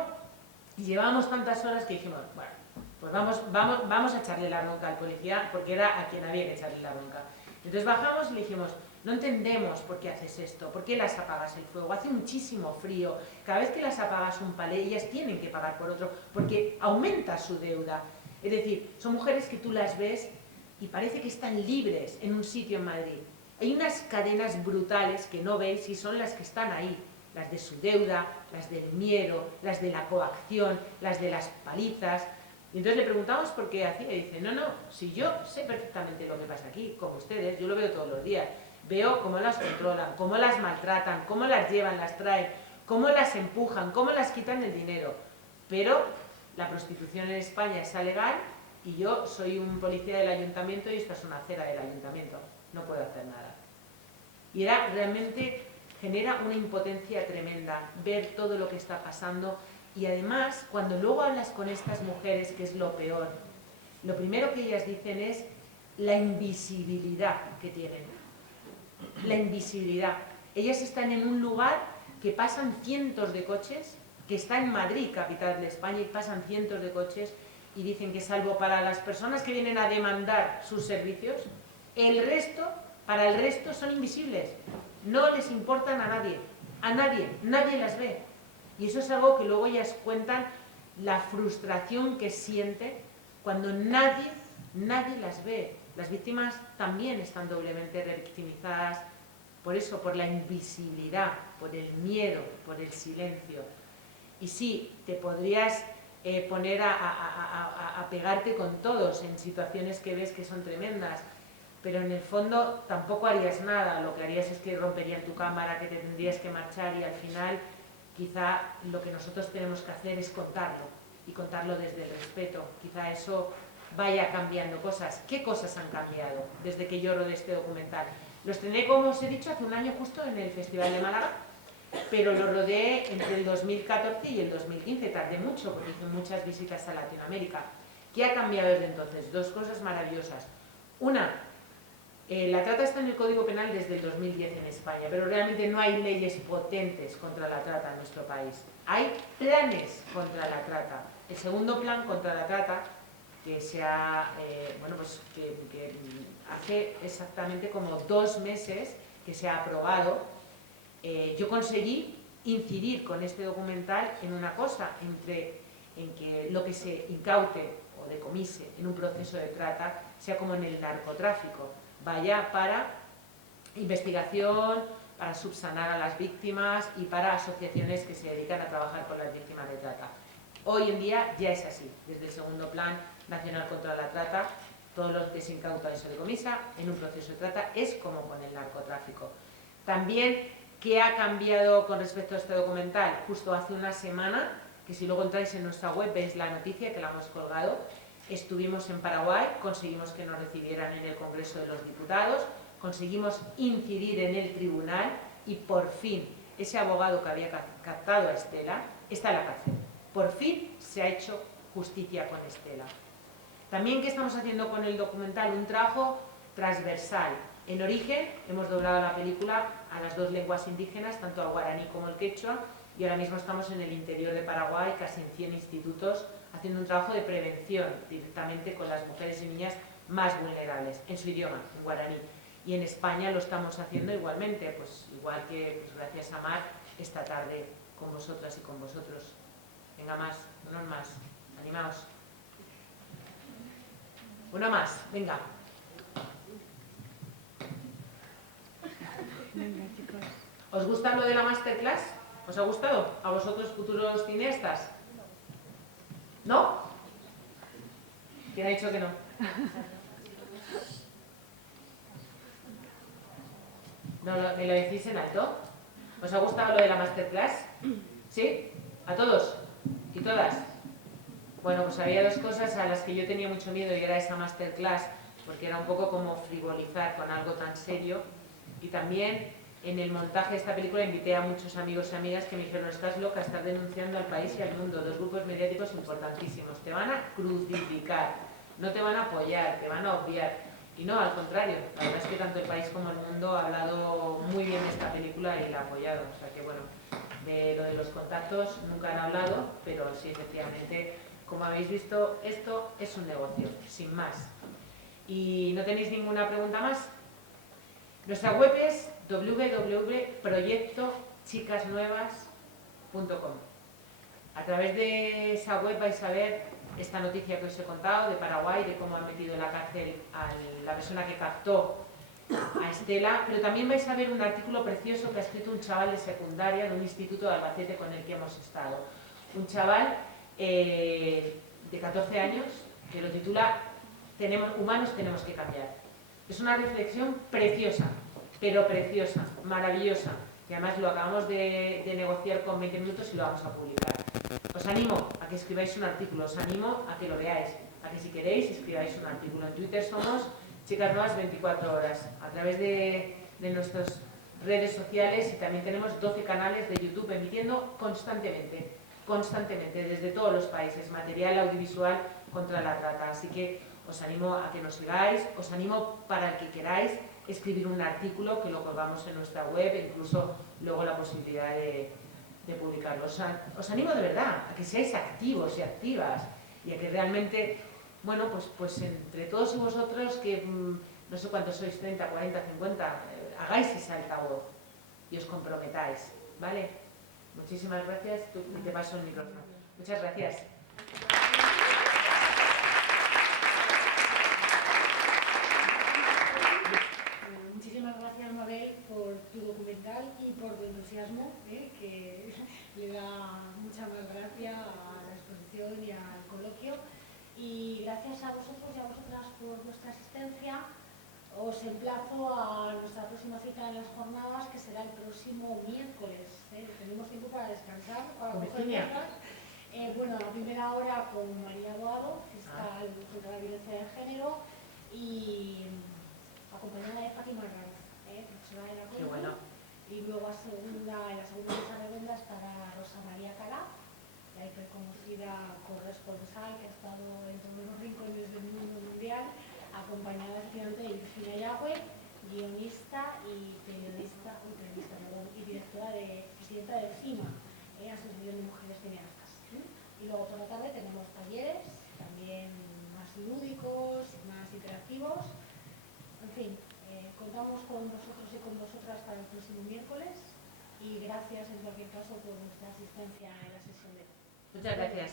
Y llevábamos tantas horas que dijimos, bueno, pues vamos a echarle la bronca al policía, porque era a quien había que echarle la bronca. Entonces bajamos y le dijimos, no entendemos por qué haces esto, por qué las apagas el fuego, hace muchísimo frío, cada vez que las apagas un palé, ellas tienen que pagar por otro, porque aumenta su deuda. Es decir, son mujeres que tú las ves y parece que están libres en un sitio en Madrid. Hay unas cadenas brutales que no veis y son las que están ahí. Las de su deuda, las del miedo, las de la coacción, las de las palizas. Y entonces le preguntamos por qué hacía. Y dice, no, si yo sé perfectamente lo que pasa aquí, como ustedes, yo lo veo todos los días. Veo cómo las controlan, cómo las maltratan, cómo las llevan, las traen, cómo las empujan, cómo las quitan el dinero. Pero la prostitución en España es legal y yo soy un policía del ayuntamiento y esta es una acera del ayuntamiento. No puedo hacer nada. Y realmente genera una impotencia tremenda ver todo lo que está pasando y además cuando luego hablas con estas mujeres, que es lo peor, lo primero que ellas dicen es la invisibilidad que tienen. La invisibilidad. Ellas están en un lugar que pasan cientos de coches, que está en Madrid, capital de España, y pasan cientos de coches y dicen que salvo para las personas que vienen a demandar sus servicios, para el resto son invisibles. No les importan a nadie, nadie las ve. Y eso es algo que luego ellas cuentan, la frustración que sienten cuando nadie las ve. Las víctimas también están doblemente revictimizadas por eso, por la invisibilidad, por el miedo, por el silencio. Y sí, te podrías poner a pegarte con todos en situaciones que ves que son tremendas, pero en el fondo tampoco harías nada, lo que harías es que romperían tu cámara, que te tendrías que marchar y al final quizá lo que nosotros tenemos que hacer es contarlo y contarlo desde el respeto. Quizá eso vaya cambiando cosas. ¿Qué cosas han cambiado desde que yo rodé este documental? Lo estrené, como os he dicho, hace un año justo en el Festival de Málaga, pero lo rodé entre el 2014 y el 2015, tardé mucho porque hice muchas visitas a Latinoamérica. ¿Qué ha cambiado desde entonces? Dos cosas maravillosas. Una, la trata está en el Código Penal desde el 2010 en España, pero realmente no hay leyes potentes contra la trata en nuestro país. Hay planes contra la trata. El segundo plan contra la trata, que que hace exactamente como 2 meses que se ha aprobado, yo conseguí incidir con este documental en una cosa, en que lo que se incaute o decomise en un proceso de trata sea como en el narcotráfico, vaya para investigación, para subsanar a las víctimas y para asociaciones que se dedican a trabajar con las víctimas de trata. Hoy en día ya es así, desde el segundo plan nacional contra la trata, todo lo que se incauta y se decomisa en un proceso de trata es como con el narcotráfico. También, ¿qué ha cambiado con respecto a este documental? Justo hace una semana, que si luego entráis en nuestra web veis la noticia que la hemos colgado, estuvimos en Paraguay, conseguimos que nos recibieran en el Congreso de los Diputados, conseguimos incidir en el tribunal y por fin ese abogado que había captado a Estela está en la cárcel. Por fin se ha hecho justicia con Estela. También, ¿qué estamos haciendo con el documental? Un trabajo transversal. En origen hemos doblado la película a las 2 lenguas indígenas, tanto al guaraní como al quechua, y ahora mismo estamos en el interior de Paraguay, casi en 100 institutos, haciendo un trabajo de prevención directamente con las mujeres y niñas más vulnerables, en su idioma, en guaraní. Y en España lo estamos haciendo igualmente, pues igual que pues, gracias a Mar, esta tarde con vosotras y con vosotros. Venga más, uno más, animaos. Uno más, venga. ¿Os gusta lo de la masterclass? ¿Os ha gustado? ¿A vosotros futuros cineastas? ¿No? ¿Quién ha dicho que no? ¿Me lo decís en alto? ¿Os ha gustado lo de la masterclass? ¿Sí? ¿A todos? ¿Y todas? Bueno, pues había dos cosas a las que yo tenía mucho miedo y era esa masterclass, porque era un poco como frivolizar con algo tan serio. Y también en el montaje de esta película invité a muchos amigos y amigas que me dijeron: estás loca, estás denunciando al país y al mundo, dos grupos mediáticos importantísimos, te van a crucificar, no te van a apoyar, te van a obviar. Y no, al contrario, la verdad es que tanto el país como el mundo ha hablado muy bien de esta película y la ha apoyado. O sea que bueno, de lo de los contactos nunca han hablado, pero sí, efectivamente, como habéis visto, esto es un negocio, sin más. ¿Y no tenéis ninguna pregunta más? Nuestra web es www.proyectochicasnuevas.com. A través de esa web vais a ver esta noticia que os he contado de Paraguay, de cómo han metido en la cárcel a la persona que captó a Estela, pero también vais a ver un artículo precioso que ha escrito un chaval de secundaria de un instituto de Albacete con el que hemos estado. Un chaval de 14 años que lo titula Humanos tenemos que cambiar. Es una reflexión preciosa, pero preciosa, maravillosa, y además lo acabamos de negociar con 20 minutos y lo vamos a publicar. Os animo a que escribáis un artículo, os animo a que lo veáis, a que si queréis escribáis un artículo. En Twitter somos Chicas Nuevas 24 horas, a través de nuestras redes sociales, y también tenemos 12 canales de YouTube emitiendo constantemente, desde todos los países, material audiovisual contra la trata. Así que os animo a que nos sigáis, os animo para el que queráis escribir un artículo que lo colgamos en nuestra web, e incluso luego la posibilidad de publicarlo. Os animo de verdad a que seáis activos y activas y a que realmente, bueno, pues entre todos y vosotros, que no sé cuántos sois, 30, 40, 50, hagáis ese altavoz y os comprometáis, ¿vale? Muchísimas gracias y te paso el micrófono. Muchas gracias. Muchísimas gracias, Mabel, por tu documental y por tu entusiasmo, que le da mucha más gracia a la exposición y al coloquio. Y gracias a vosotros y a vosotras por vuestra asistencia. Os emplazo a nuestra próxima cita en las jornadas, que será el próximo miércoles. Tenemos tiempo para descansar, para coger fuerzas. Bueno, a primera hora con María Boado, fiscal contra la violencia de género, y acompañada de Fátima Ranz, profesora de la CONU. Qué bueno. Y luego en la segunda mesa redonda estará Rosa María Calá, la hiperconocida corresponsal que ha estado en todos los rincones del mundo mundial, acompañada efectivamente de Virginia Yagüe, guionista y periodista, y directora presidenta de CIMA, Asociación de Mujeres Cineastas. Y luego por la tarde tenemos talleres, también más lúdicos, más interactivos. En fin, contamos con vosotros y con vosotras para el próximo miércoles, y gracias en cualquier caso por vuestra asistencia en la sesión de hoy. Muchas gracias.